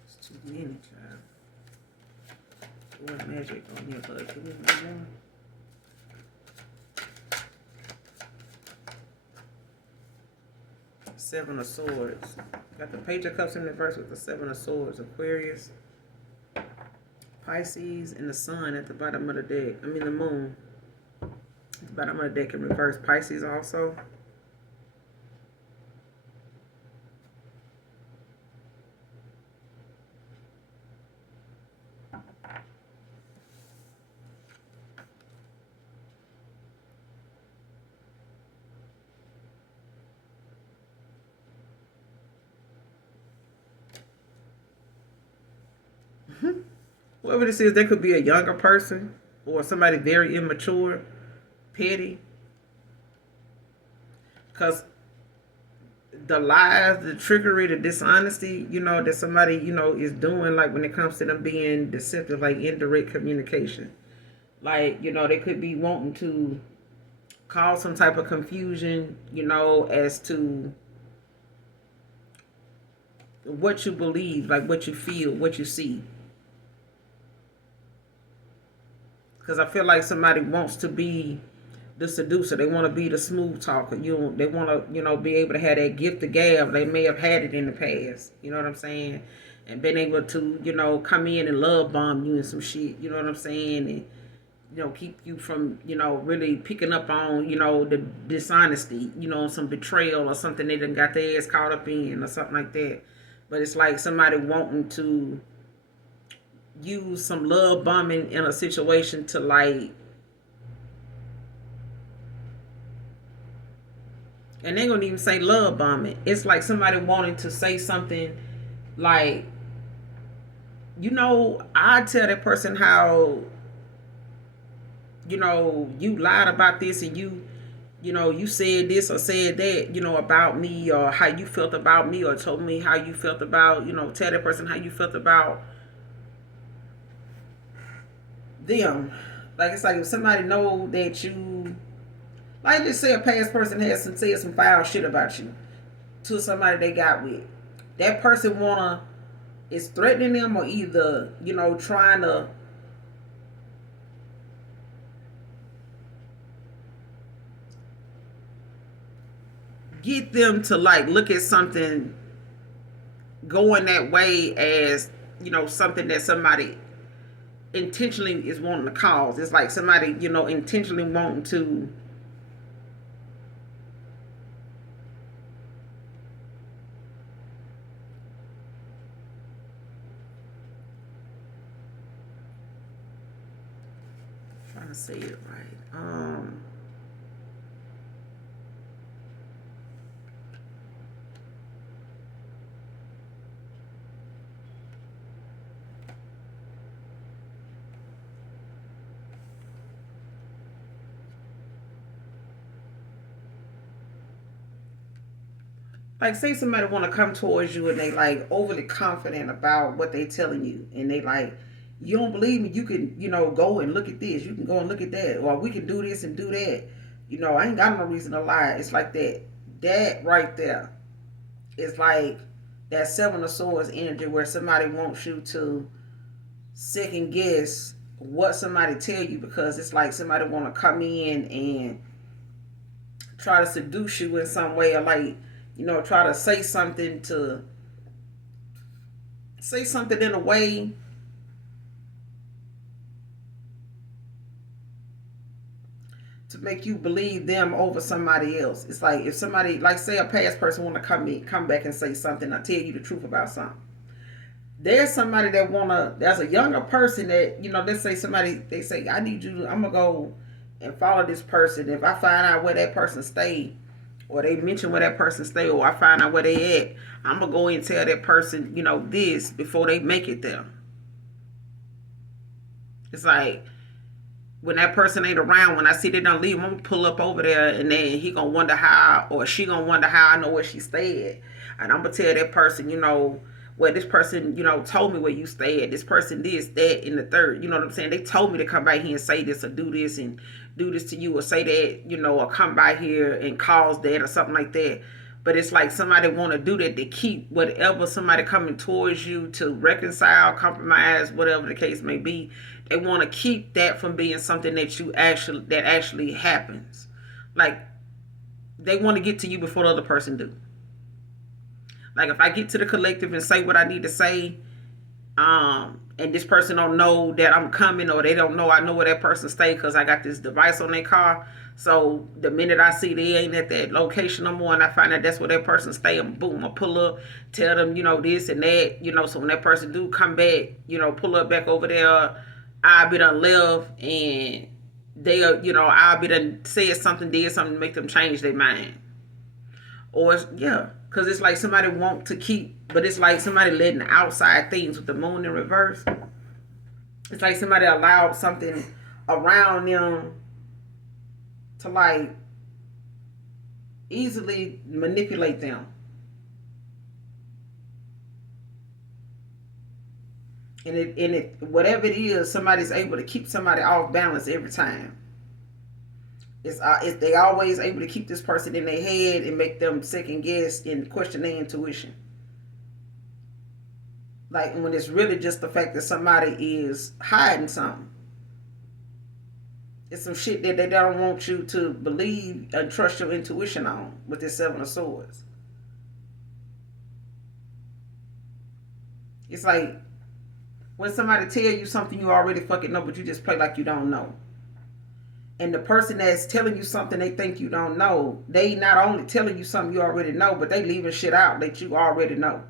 It's too many, child. Doing magic on your luck. Give me one more. Seven of Swords. Got the Page of Cups in reverse with the Seven of Swords. Aquarius, Pisces, and the Sun at the bottom of the deck. I mean the Moon. At the bottom of the deck in reverse. Pisces also. Whoever this is, they could be a younger person or somebody very immature, petty. Because the lies, the trickery, the dishonesty, that somebody, is doing, like when it comes to them being deceptive, like indirect communication. Like, they could be wanting to cause some type of confusion, as to what you believe, like what you feel, what you see. Because I feel like somebody wants to be the seducer. They want to be the smooth talker. They want to, be able to have that gift of gab. They may have had it in the past. You know what I'm saying? And been able to, come in and love bomb you and some shit. You know what I'm saying? And keep you from, really picking up on, the dishonesty, some betrayal or something they done got their ass caught up in or something like that. But it's like somebody wanting to use some love bombing in a situation to, like, and they gonna even say love bombing. It's like somebody wanting to say something like, I tell that person how, you lied about this, and you said this or said that, about me, or how you felt about me, or told me how you felt about, tell that person how you felt about them. Like, it's like if somebody know that you, like, just say a past person has said some foul shit about you to somebody they got with. That person is threatening them, or either, trying to get them to, like, look at something going that way as, something that somebody intentionally is wanting to cause. It's like somebody, intentionally wanting to trying to say it right. Like, say somebody want to come towards you and they, like, overly confident about what they telling you, and they like, you don't believe me, you can, go and look at this, you can go and look at that, or we can do this and do that. I ain't got no reason to lie. It's like that right there. It's like that Seven of Swords energy, where somebody wants you to second guess what somebody tell you, because it's like somebody want to come in and try to seduce you in some way, or, like, try to say something in a way to make you believe them over somebody else. It's like if somebody, like, say a past person want to come back and say something, or tell you the truth about something. There's somebody that there's a younger person that, let's say somebody, they say, I need you, I'm gonna go and follow this person. If I find out where that person stayed, or they mention where that person stay, or I find out where they at, I'm gonna go and tell that person, this before they make it there. It's like when that person ain't around, when I see they don't leave, I'm gonna pull up over there, and then he gonna wonder how, or she gonna wonder how I know where she stayed, and I'm gonna tell that person, well, this person, told me where you stay at. This person, this, that, and the third. You know what I'm saying? They told me to come by here and say this, or do this, and do this to you, or say that, or come by here and cause that, or something like that. But it's like somebody want to do that to keep whatever somebody coming towards you to reconcile, compromise, whatever the case may be. They want to keep that from being something that actually happens. Like, they want to get to you before the other person do. Like, if I get to the collective and say what I need to say, and this person don't know that I'm coming, or they don't know I know where that person stay because I got this device on their car. So the minute I see they ain't at that location no more, and I find out that's where that person stay, and boom, I pull up, tell them, this and that, so when that person do come back, pull up back over there, I'll be done left, and I'll be done said something, did something to make them change their mind. Or, yeah, because it's like somebody want to keep, but it's like somebody letting outside things with the moon in reverse. It's like somebody allowed something around them to, like, easily manipulate them. And whatever it is, somebody's able to keep somebody off balance every time. It's they always able to keep this person in their head and make them second guess and question their intuition. Like when it's really just the fact that somebody is hiding something. It's some shit that they don't want you to believe and trust your intuition on with this Seven of Swords. It's like when somebody tell you something you already fucking know, but you just play like you don't know. And the person that's telling you something they think you don't know, they not only telling you something you already know, but they leaving shit out that you already know.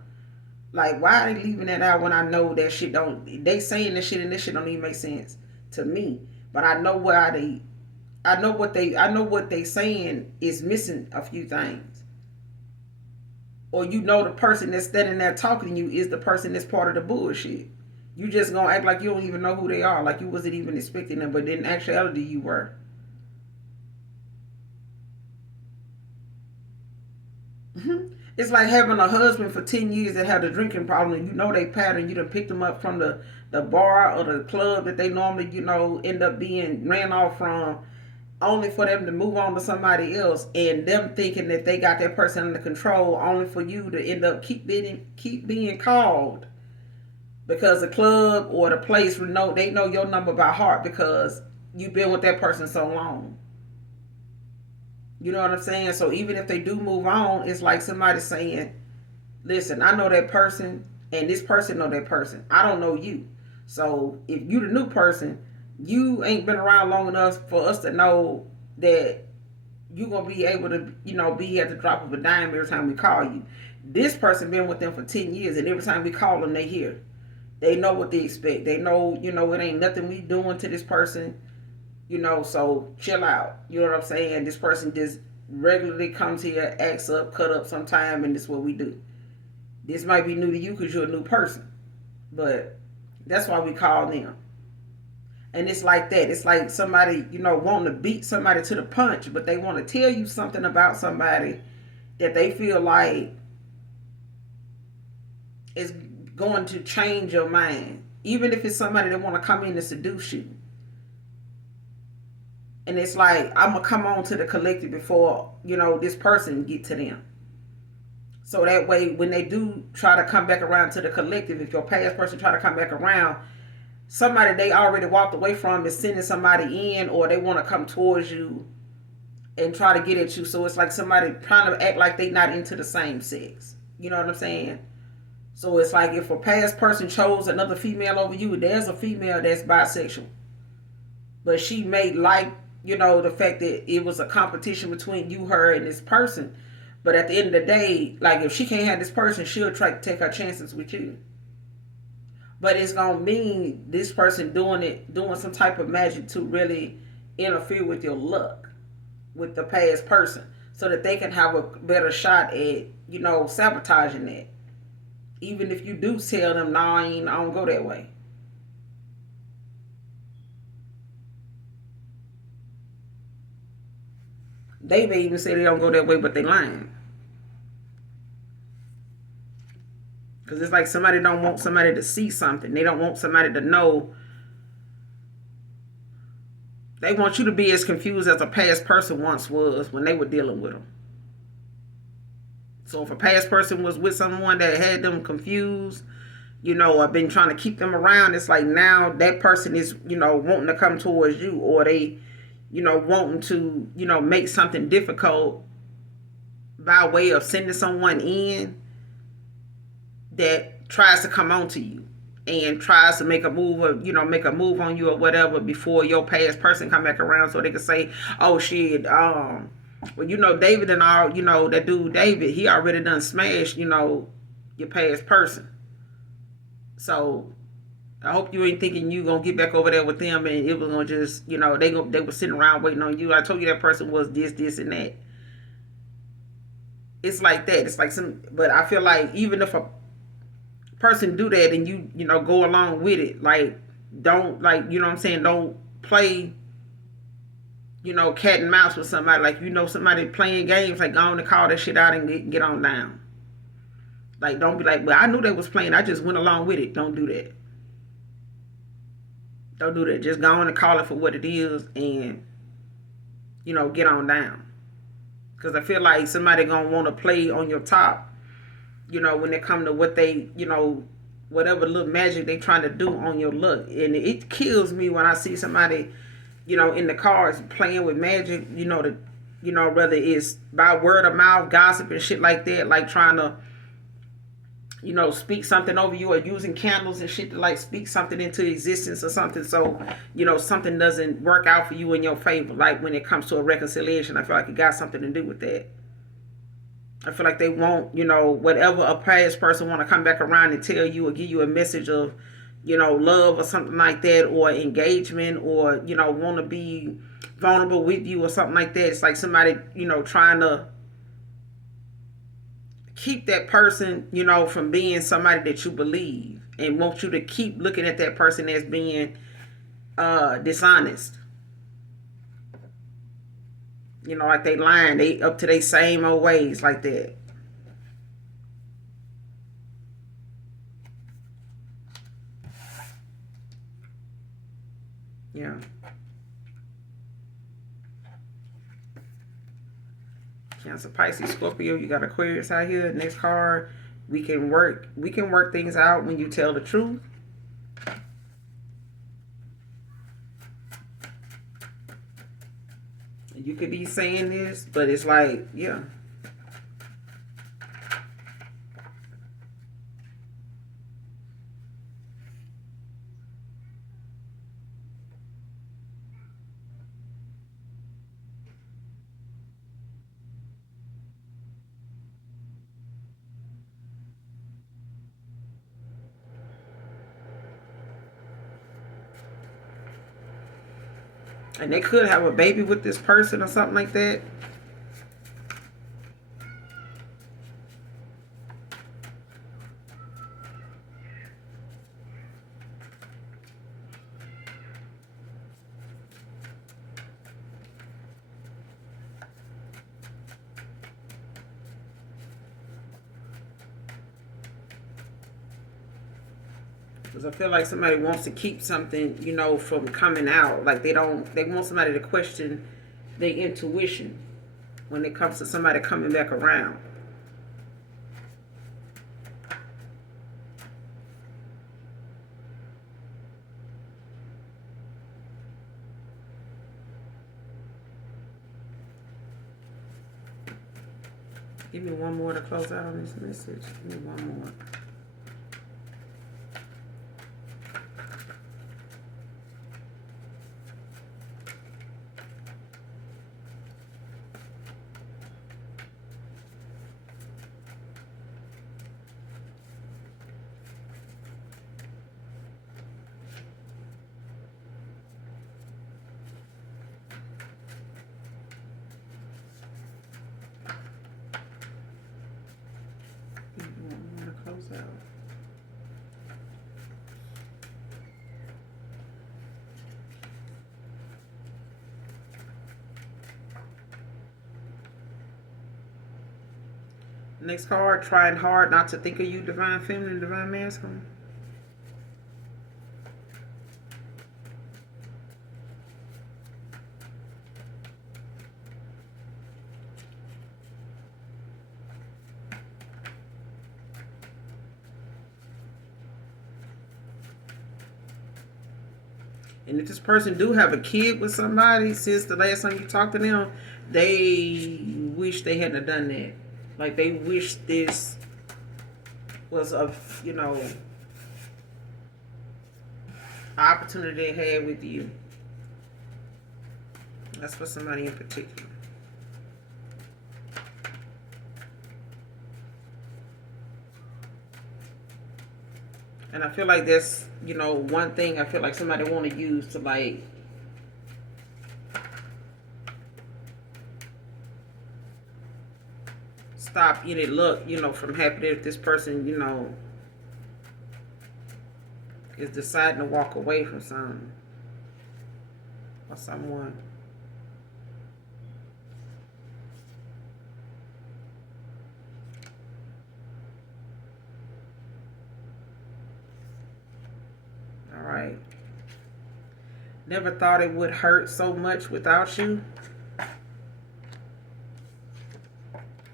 Like, why are they leaving that out when I know that shit don't, they saying this shit and this shit don't even make sense to me. But I know why they, I know what they saying is missing a few things. Or you know the person that's standing there talking to you is the person that's part of the bullshit. You just gonna act like you don't even know who they are, like you wasn't even expecting them, but in actuality you were. It's like having a husband for 10 years that had a drinking problem and you know they pattern. You done picked them up from the bar or the club that they normally, end up being ran off from, only for them to move on to somebody else and them thinking that they got that person under control, only for you to end up keep being called because the club or the place they know your number by heart because you've been with that person so long. You know what I'm saying? So even if they do move on, it's like somebody saying, listen, I know that person and this person know that person. I don't know you. So if you the new person, you ain't been around long enough for us to know that you gonna be able to, be at the drop of a dime every time we call you. This person been with them for 10 years and every time we call them, they here. They know what they expect. They know, it ain't nothing we doing to this person, so chill out. You know what I'm saying? This person just regularly comes here, acts up, cut up sometime, and this is what we do. This might be new to you because you're a new person, but that's why we call them. And it's like that. It's like somebody, wanting to beat somebody to the punch, but they want to tell you something about somebody that they feel like is going to change your mind. Even if it's somebody that want to come in and seduce you. And it's like, I'm going to come on to the collective before, this person get to them. So that way, when they do try to come back around to the collective, if your past person try to come back around, somebody they already walked away from is sending somebody in, or they want to come towards you and try to get at you. So it's like somebody trying to act like they not into the same sex. You know what I'm saying? So it's like if a past person chose another female over you, there's a female that's bisexual. But she may like, the fact that it was a competition between you, her, and this person. But at the end of the day, like if she can't have this person, she'll try to take her chances with you. But it's going to mean this person doing some type of magic to really interfere with your luck with the past person so that they can have a better shot at, sabotaging that. Even if you do tell them, nah, I don't go that way. They may even say they don't go that way, but they lying. Because it's like somebody don't want somebody to see something. They don't want somebody to know. They want you to be as confused as a past person once was when they were dealing with them. So if a past person was with someone that had them confused, or been trying to keep them around, it's like now that person is, wanting to come towards you, or they, wanting to, make something difficult by way of sending someone in that tries to come on to you and tries to make a move or, make a move on you or whatever before your past person come back around so they can say, oh shit, well, David and all, that dude David, he already done smashed, your past person. So I hope you ain't thinking you gonna get back over there with them and it was gonna just, they were sitting around waiting on you. I told you that person was this, and that. It's like that. It's like but I feel like even if a person do that and you, go along with it, like, don't, like, what I'm saying, don't play, cat and mouse with somebody. Like, somebody playing games, like, go on and call that shit out and get on down. Like, don't be like, well, I knew they was playing. I just went along with it. Don't do that. Don't do that. Just go on and call it for what it is and, get on down. Because I feel like somebody going to want to play on your top, when it come to what they, whatever little magic they trying to do on your luck. And it kills me when I see somebody, in the cars playing with magic, whether it's by word of mouth, gossip and shit like that, like trying to, speak something over you, or using candles and shit to like speak something into existence or something. So, something doesn't work out for you in your favor. Like when it comes to a reconciliation, I feel like it got something to do with that. I feel like they want, whatever a past person want to come back around and tell you or give you a message of, love or something like that, or engagement, or, want to be vulnerable with you or something like that. It's like somebody, trying to keep that person, from being somebody that you believe, and want you to keep looking at that person as being dishonest. Like they lying, they up to their same old ways like that. Yeah. Cancer, Pisces, Scorpio, you got Aquarius out here. Next card, we can work things out when you tell the truth. You could be saying this, but it's like, yeah. And they could have a baby with this person or something like that. Because I feel like somebody wants to keep something, from coming out. Like they want somebody to question their intuition when it comes to somebody coming back around. Give me one more to close out on this message. Give me one more. Close out. Next card, trying hard not to think of you, divine feminine, divine masculine. And if this person do have a kid with somebody since the last time you talked to them, they wish they hadn't done that. Like they wish this was a, opportunity they had with you. That's for somebody in particular. And I feel like that's, one thing I feel like somebody want to use to like stop any luck, from happening if this person, is deciding to walk away from something or someone. All right. Never thought it would hurt so much without you.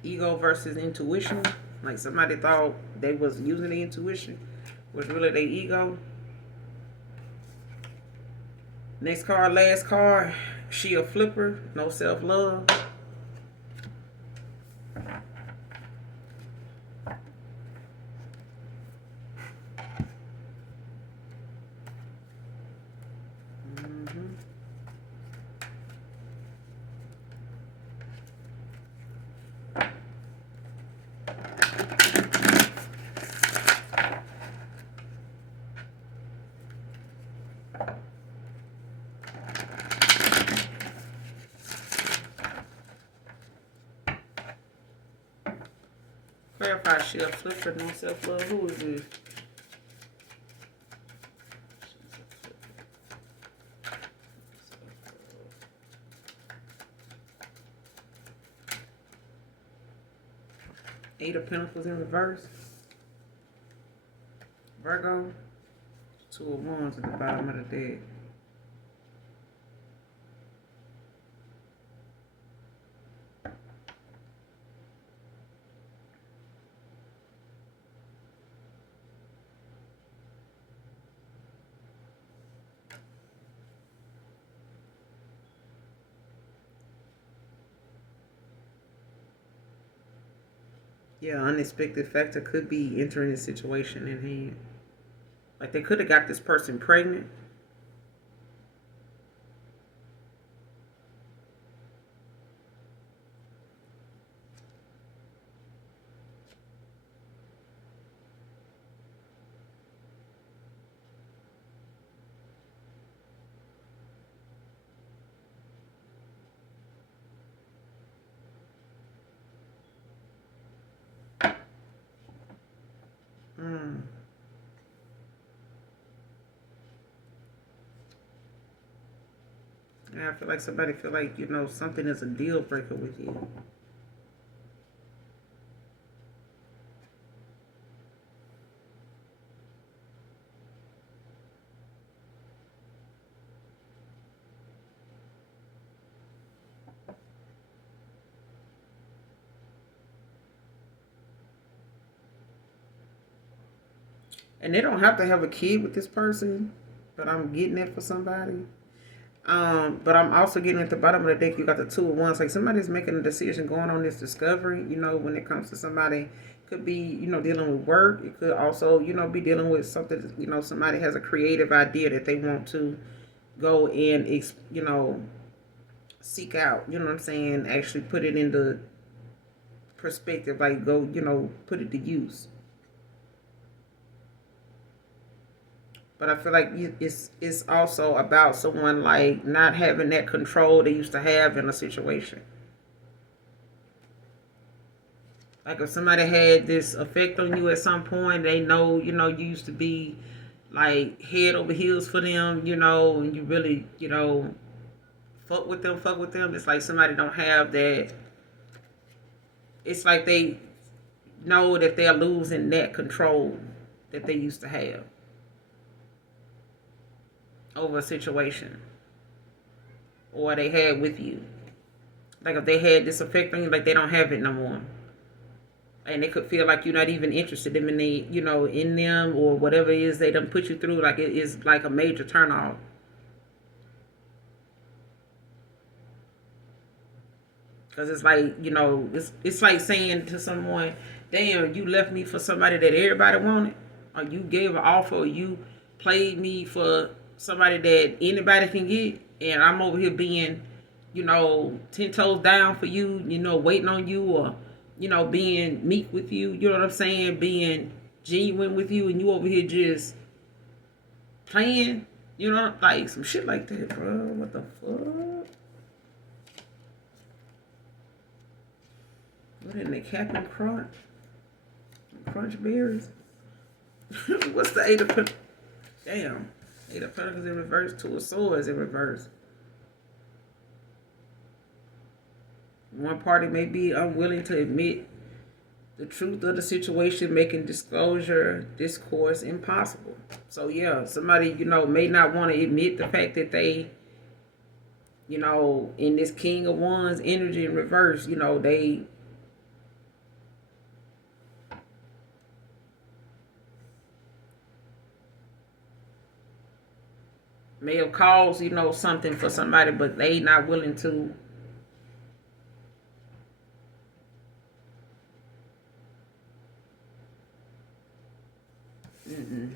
Ego versus intuition. Like somebody thought they was using the intuition, was really their ego. Next card, last card. She a flipper, no self-love. Clarify, she a flipper, no self-love. Who is this? Eight of Pentacles in reverse. Virgo. Two of Wands at the bottom of the deck. Yeah, unexpected factor could be entering the situation in hand. Like they could have got this person pregnant. Yeah, I feel like somebody feel like, you know, something is a deal breaker with you. And they don't have to have a kid with this person, but I'm getting it for somebody. But I'm also getting at the bottom of the deck, you got the Two of Wands. Like somebody's making a decision going on this discovery, you know, when it comes to somebody. Could be, you know, dealing with work. It could also, you know, be dealing with something, you know, somebody has a creative idea that they want to go and, you know, seek out, you know what I'm saying? Actually put it into perspective, like go, you know, put it to use. But I feel like it's also about someone like not having that control they used to have in a situation. Like if somebody had this effect on you at some point, they know, you know, you used to be like head over heels for them, you know, and you really, you know, fuck with them. It's like somebody don't have that. It's like they know that they're losing that control that they used to have over a situation or they had with you. Like if they had this effect on you, like they don't have it no more. And they could feel like you're not even interested in the, you know, in them or whatever it is they done put you through. Like it is like a major turnoff. Because it's like, you know, it's like saying to someone, damn, you left me for somebody that everybody wanted. Or you gave an offer, or you played me for somebody that anybody can get. And I'm over here being, you know, 10 toes down for you, you know, waiting on you, or, you know, being meek with you, you know what I'm saying? Being genuine with you, and you over here just playing, you know, like some shit like that, bro. What the fuck? What in the Captain Crunch? Crunch berries? What's the Eight of Pentacles? Damn. Eight of Pentacles in reverse, Two of Swords in reverse. One party may be unwilling to admit the truth of the situation, making discourse impossible. So yeah, somebody, may not want to admit the fact that they, in this King of Wands energy in reverse, they may have caused, something for somebody, but they not willing to. Mm-mm.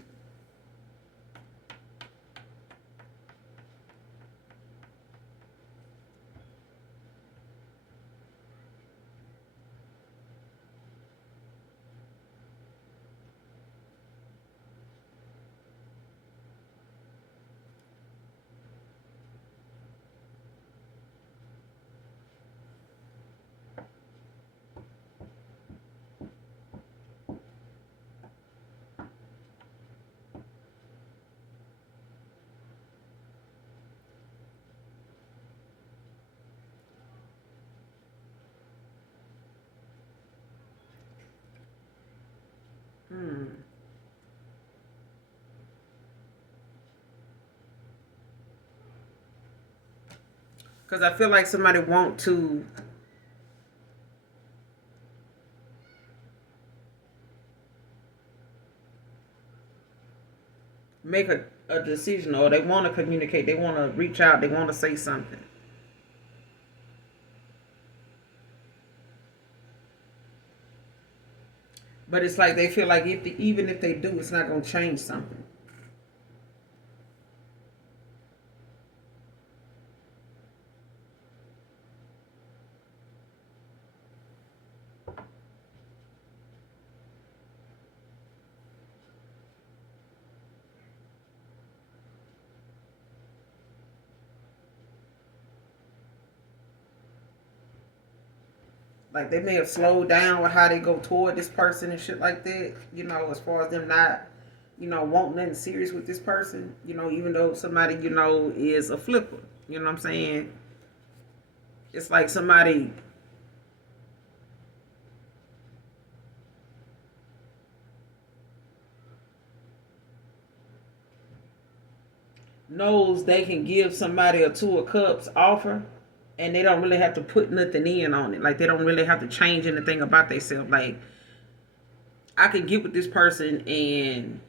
Hmm. Because I feel like somebody want to make a decision, or they want to communicate, they want to reach out, they want to say something. But it's like they feel like even if they do, it's not going to change something. Like they may have slowed down with how they go toward this person and shit like that. As far as them not, wanting nothing serious with this person. Even though somebody, is a flipper. You know what I'm saying? It's like somebody knows they can give somebody a two of cups offer, and they don't really have to put nothing in on it. Like they don't really have to change anything about themselves. Like I can get with this person and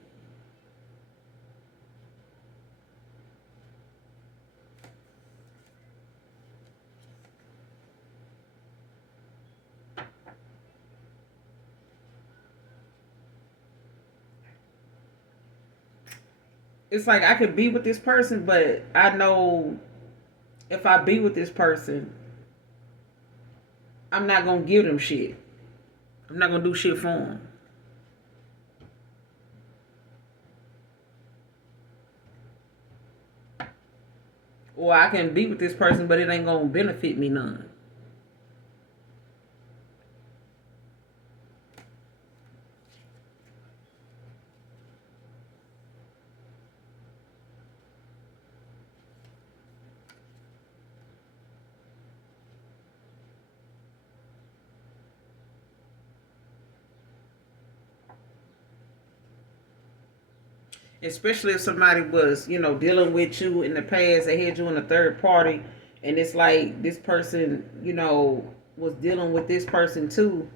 it's like I could be with this person, but I know if I be with this person, I'm not gonna give them shit. I'm not gonna do shit for them. Or I can be with this person, but it ain't gonna benefit me none. Especially if somebody was, dealing with you in the past, they had you in a third party, and it's like this person, was dealing with this person too,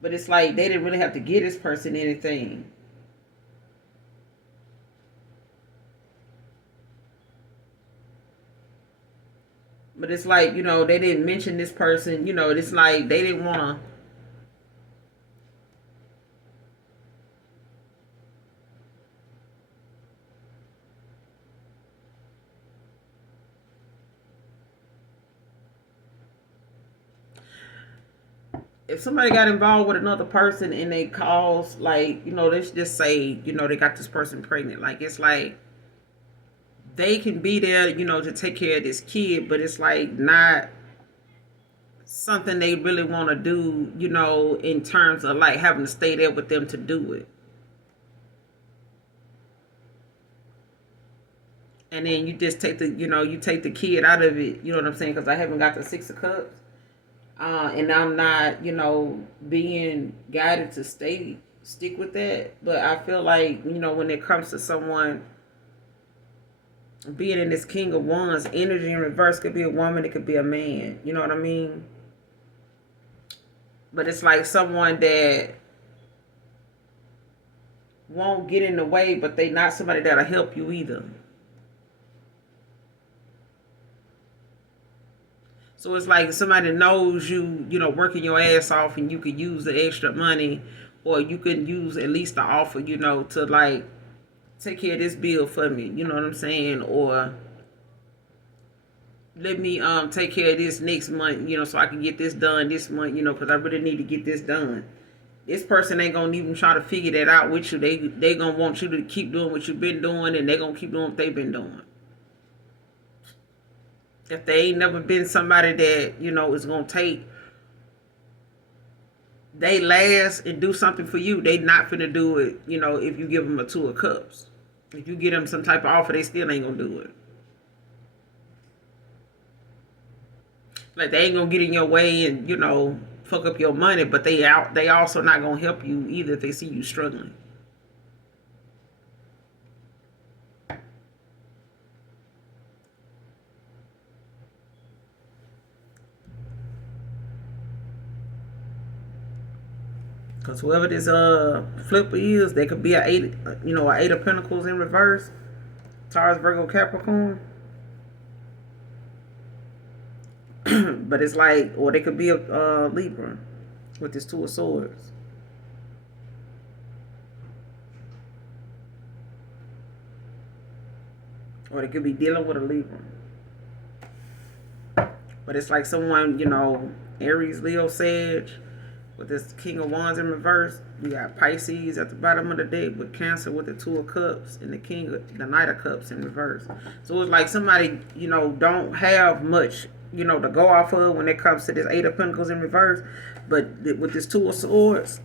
but it's like they didn't really have to give this person anything. But it's like, they didn't mention this person, it's like they didn't want to. If somebody got involved with another person and they cause, like, let's just say, they got this person pregnant, like, it's like they can be there, to take care of this kid, but it's like not something they really want to do, in terms of like having to stay there with them to do it. And then you just take the, you take the kid out of it, you know what I'm saying? Because I haven't got the Six of Cups. And I'm not, being guided to stick with that. But I feel like, when it comes to someone being in this King of Wands energy in reverse, could be a woman, it could be a man. You know what I mean? But it's like someone that won't get in the way, but they not somebody that'll help you either. So it's like somebody knows you, working your ass off, and you could use the extra money, or you could use at least the offer, to like take care of this bill for me. You know what I'm saying? Or let me take care of this next month, so I can get this done this month, because I really need to get this done. This person ain't gonna even try to figure that out with you. They gonna want you to keep doing what you've been doing, and they gonna keep doing what they've been doing. If they ain't never been somebody that, is gonna take they last and do something for you, they not finna do it, if you give them a 2 of cups. If you get them some type of offer, they still ain't gonna do it. Like, they ain't gonna get in your way and, fuck up your money, but they also not gonna help you either if they see you struggling. Because whoever this flipper is, they could be an 8 of Pentacles in reverse. Taurus, Virgo, Capricorn. But it's like, or they could be a Libra with this 2 of Swords. Or they could be dealing with a Libra. But it's like someone, Aries, Leo, Sag, with this King of Wands in reverse. You got Pisces at the bottom of the deck with Cancer with the 2 of Cups and the Knight of Cups in reverse. So it's like somebody, don't have much, to go off of when it comes to this 8 of Pentacles in reverse. But with this 2 of Swords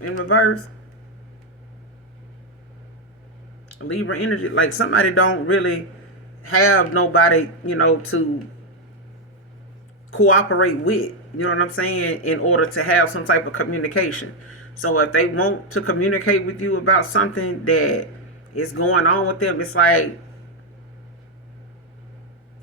in reverse, Libra energy, like somebody don't really have nobody, to cooperate with, you know what I'm saying, in order to have some type of communication. So if they want to communicate with you about something that is going on with them, it's like,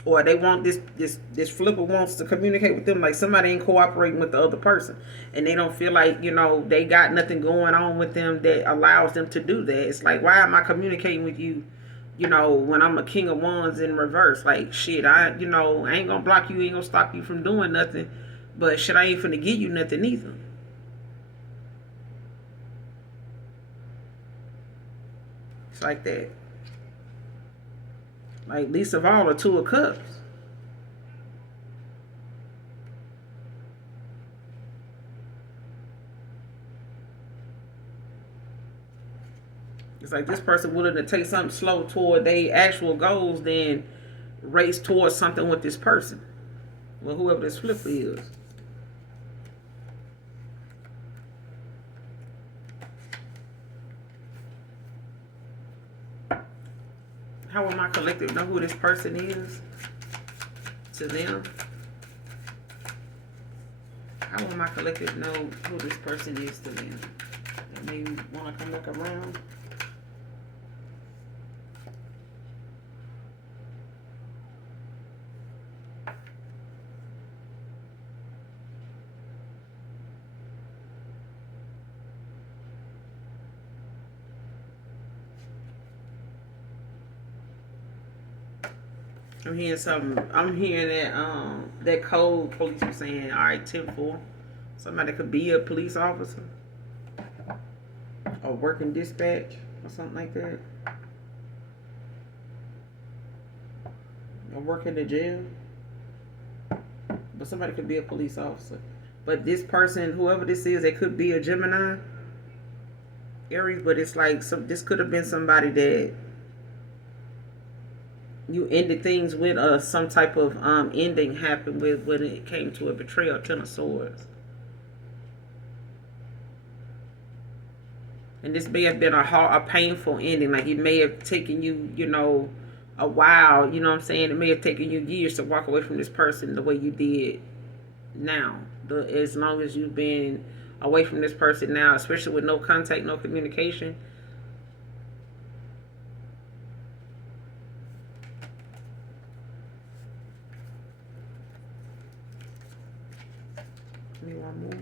or they want this flipper wants to communicate with them, like somebody ain't cooperating with the other person, and they don't feel like, they got nothing going on with them that allows them to do that. It's like, why am I communicating with you, when I'm a King of Wands in reverse? Like, shit, I ain't gonna block you, ain't gonna stop you from doing nothing, but shit, I ain't finna give you nothing either. It's like that. Like, least of all, a 2 of Cups. It's like this person willing to take something slow toward their actual goals, then race towards something with this person. Well, whoever this flipper is. How will my collective know who this person is to them? How will my collective know who this person is to them? They may want to come back around. I'm hearing something. I'm hearing that code police were saying, all right, 10-4. Somebody could be a police officer or working dispatch or something like that. Or work in the jail. But somebody could be a police officer. But this person, whoever this is, it could be a Gemini, Aries, but it's like this could have been somebody that you ended things with, some type of ending happened with when it came to a betrayal. 10 of Swords. And this may have been a painful ending. Like, it may have taken you, a while. You know what I'm saying? It may have taken you years to walk away from this person the way you did now. as long as you've been away from this person now, especially with no contact, no communication. Give me one more.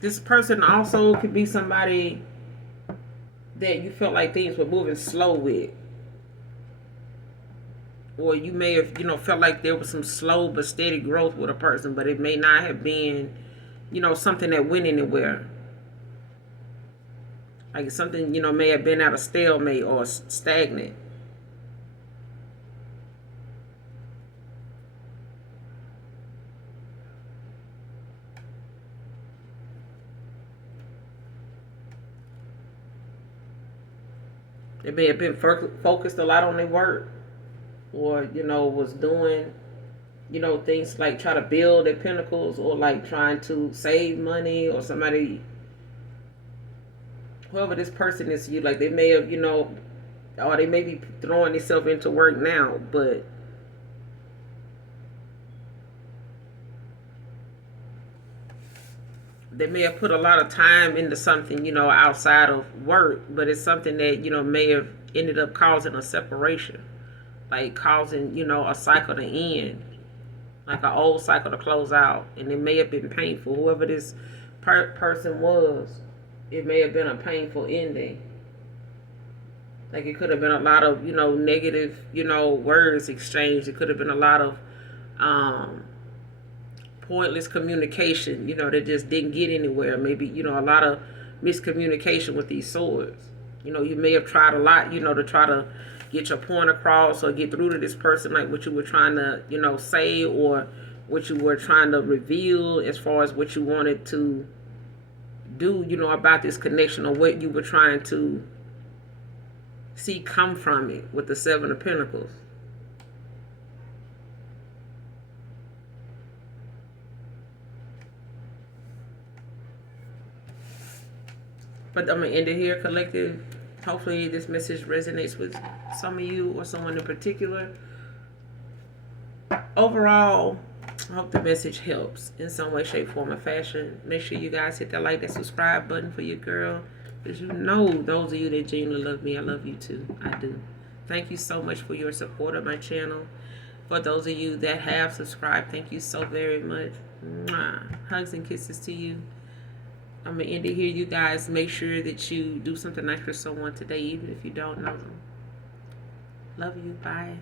This person also could be somebody that you felt like things were moving slow with. Or you may have, felt like there was some slow but steady growth with a person, but it may not have been, something that went anywhere. Like something, may have been at a stalemate or stagnant. They may have been focused a lot on their work, or was doing things like try to build their pinnacles, or like trying to save money, or somebody, whoever this person is to you, like they may have or they may be throwing themselves into work now, but they may have put a lot of time into something, outside of work, but it's something that, may have ended up causing a separation, like causing, a cycle to end, like an old cycle to close out. And it may have been painful. Whoever this person was, it may have been a painful ending. Like it could have been a lot of, negative, words exchanged. It could have been a lot of pointless communication, that just didn't get anywhere. Maybe, a lot of miscommunication with these swords. You may have tried a lot, to try to get your point across or get through to this person, like what you were trying to, say, or what you were trying to reveal as far as what you wanted to do, about this connection, or what you were trying to see come from it with the Seven of Pentacles. But I'm going to end it here, collective. Hopefully this message resonates with some of you or someone in particular. Overall, I hope the message helps in some way, shape, form, or fashion. Make sure you guys hit that like, that subscribe button for your girl. Because those of you that genuinely love me, I love you too. I do. Thank you so much for your support of my channel. For those of you that have subscribed, thank you so very much. Mwah. Hugs and kisses to you. I'm going to end it here, you guys. Make sure that you do something nice for someone today, even if you don't know them. Love you. Bye.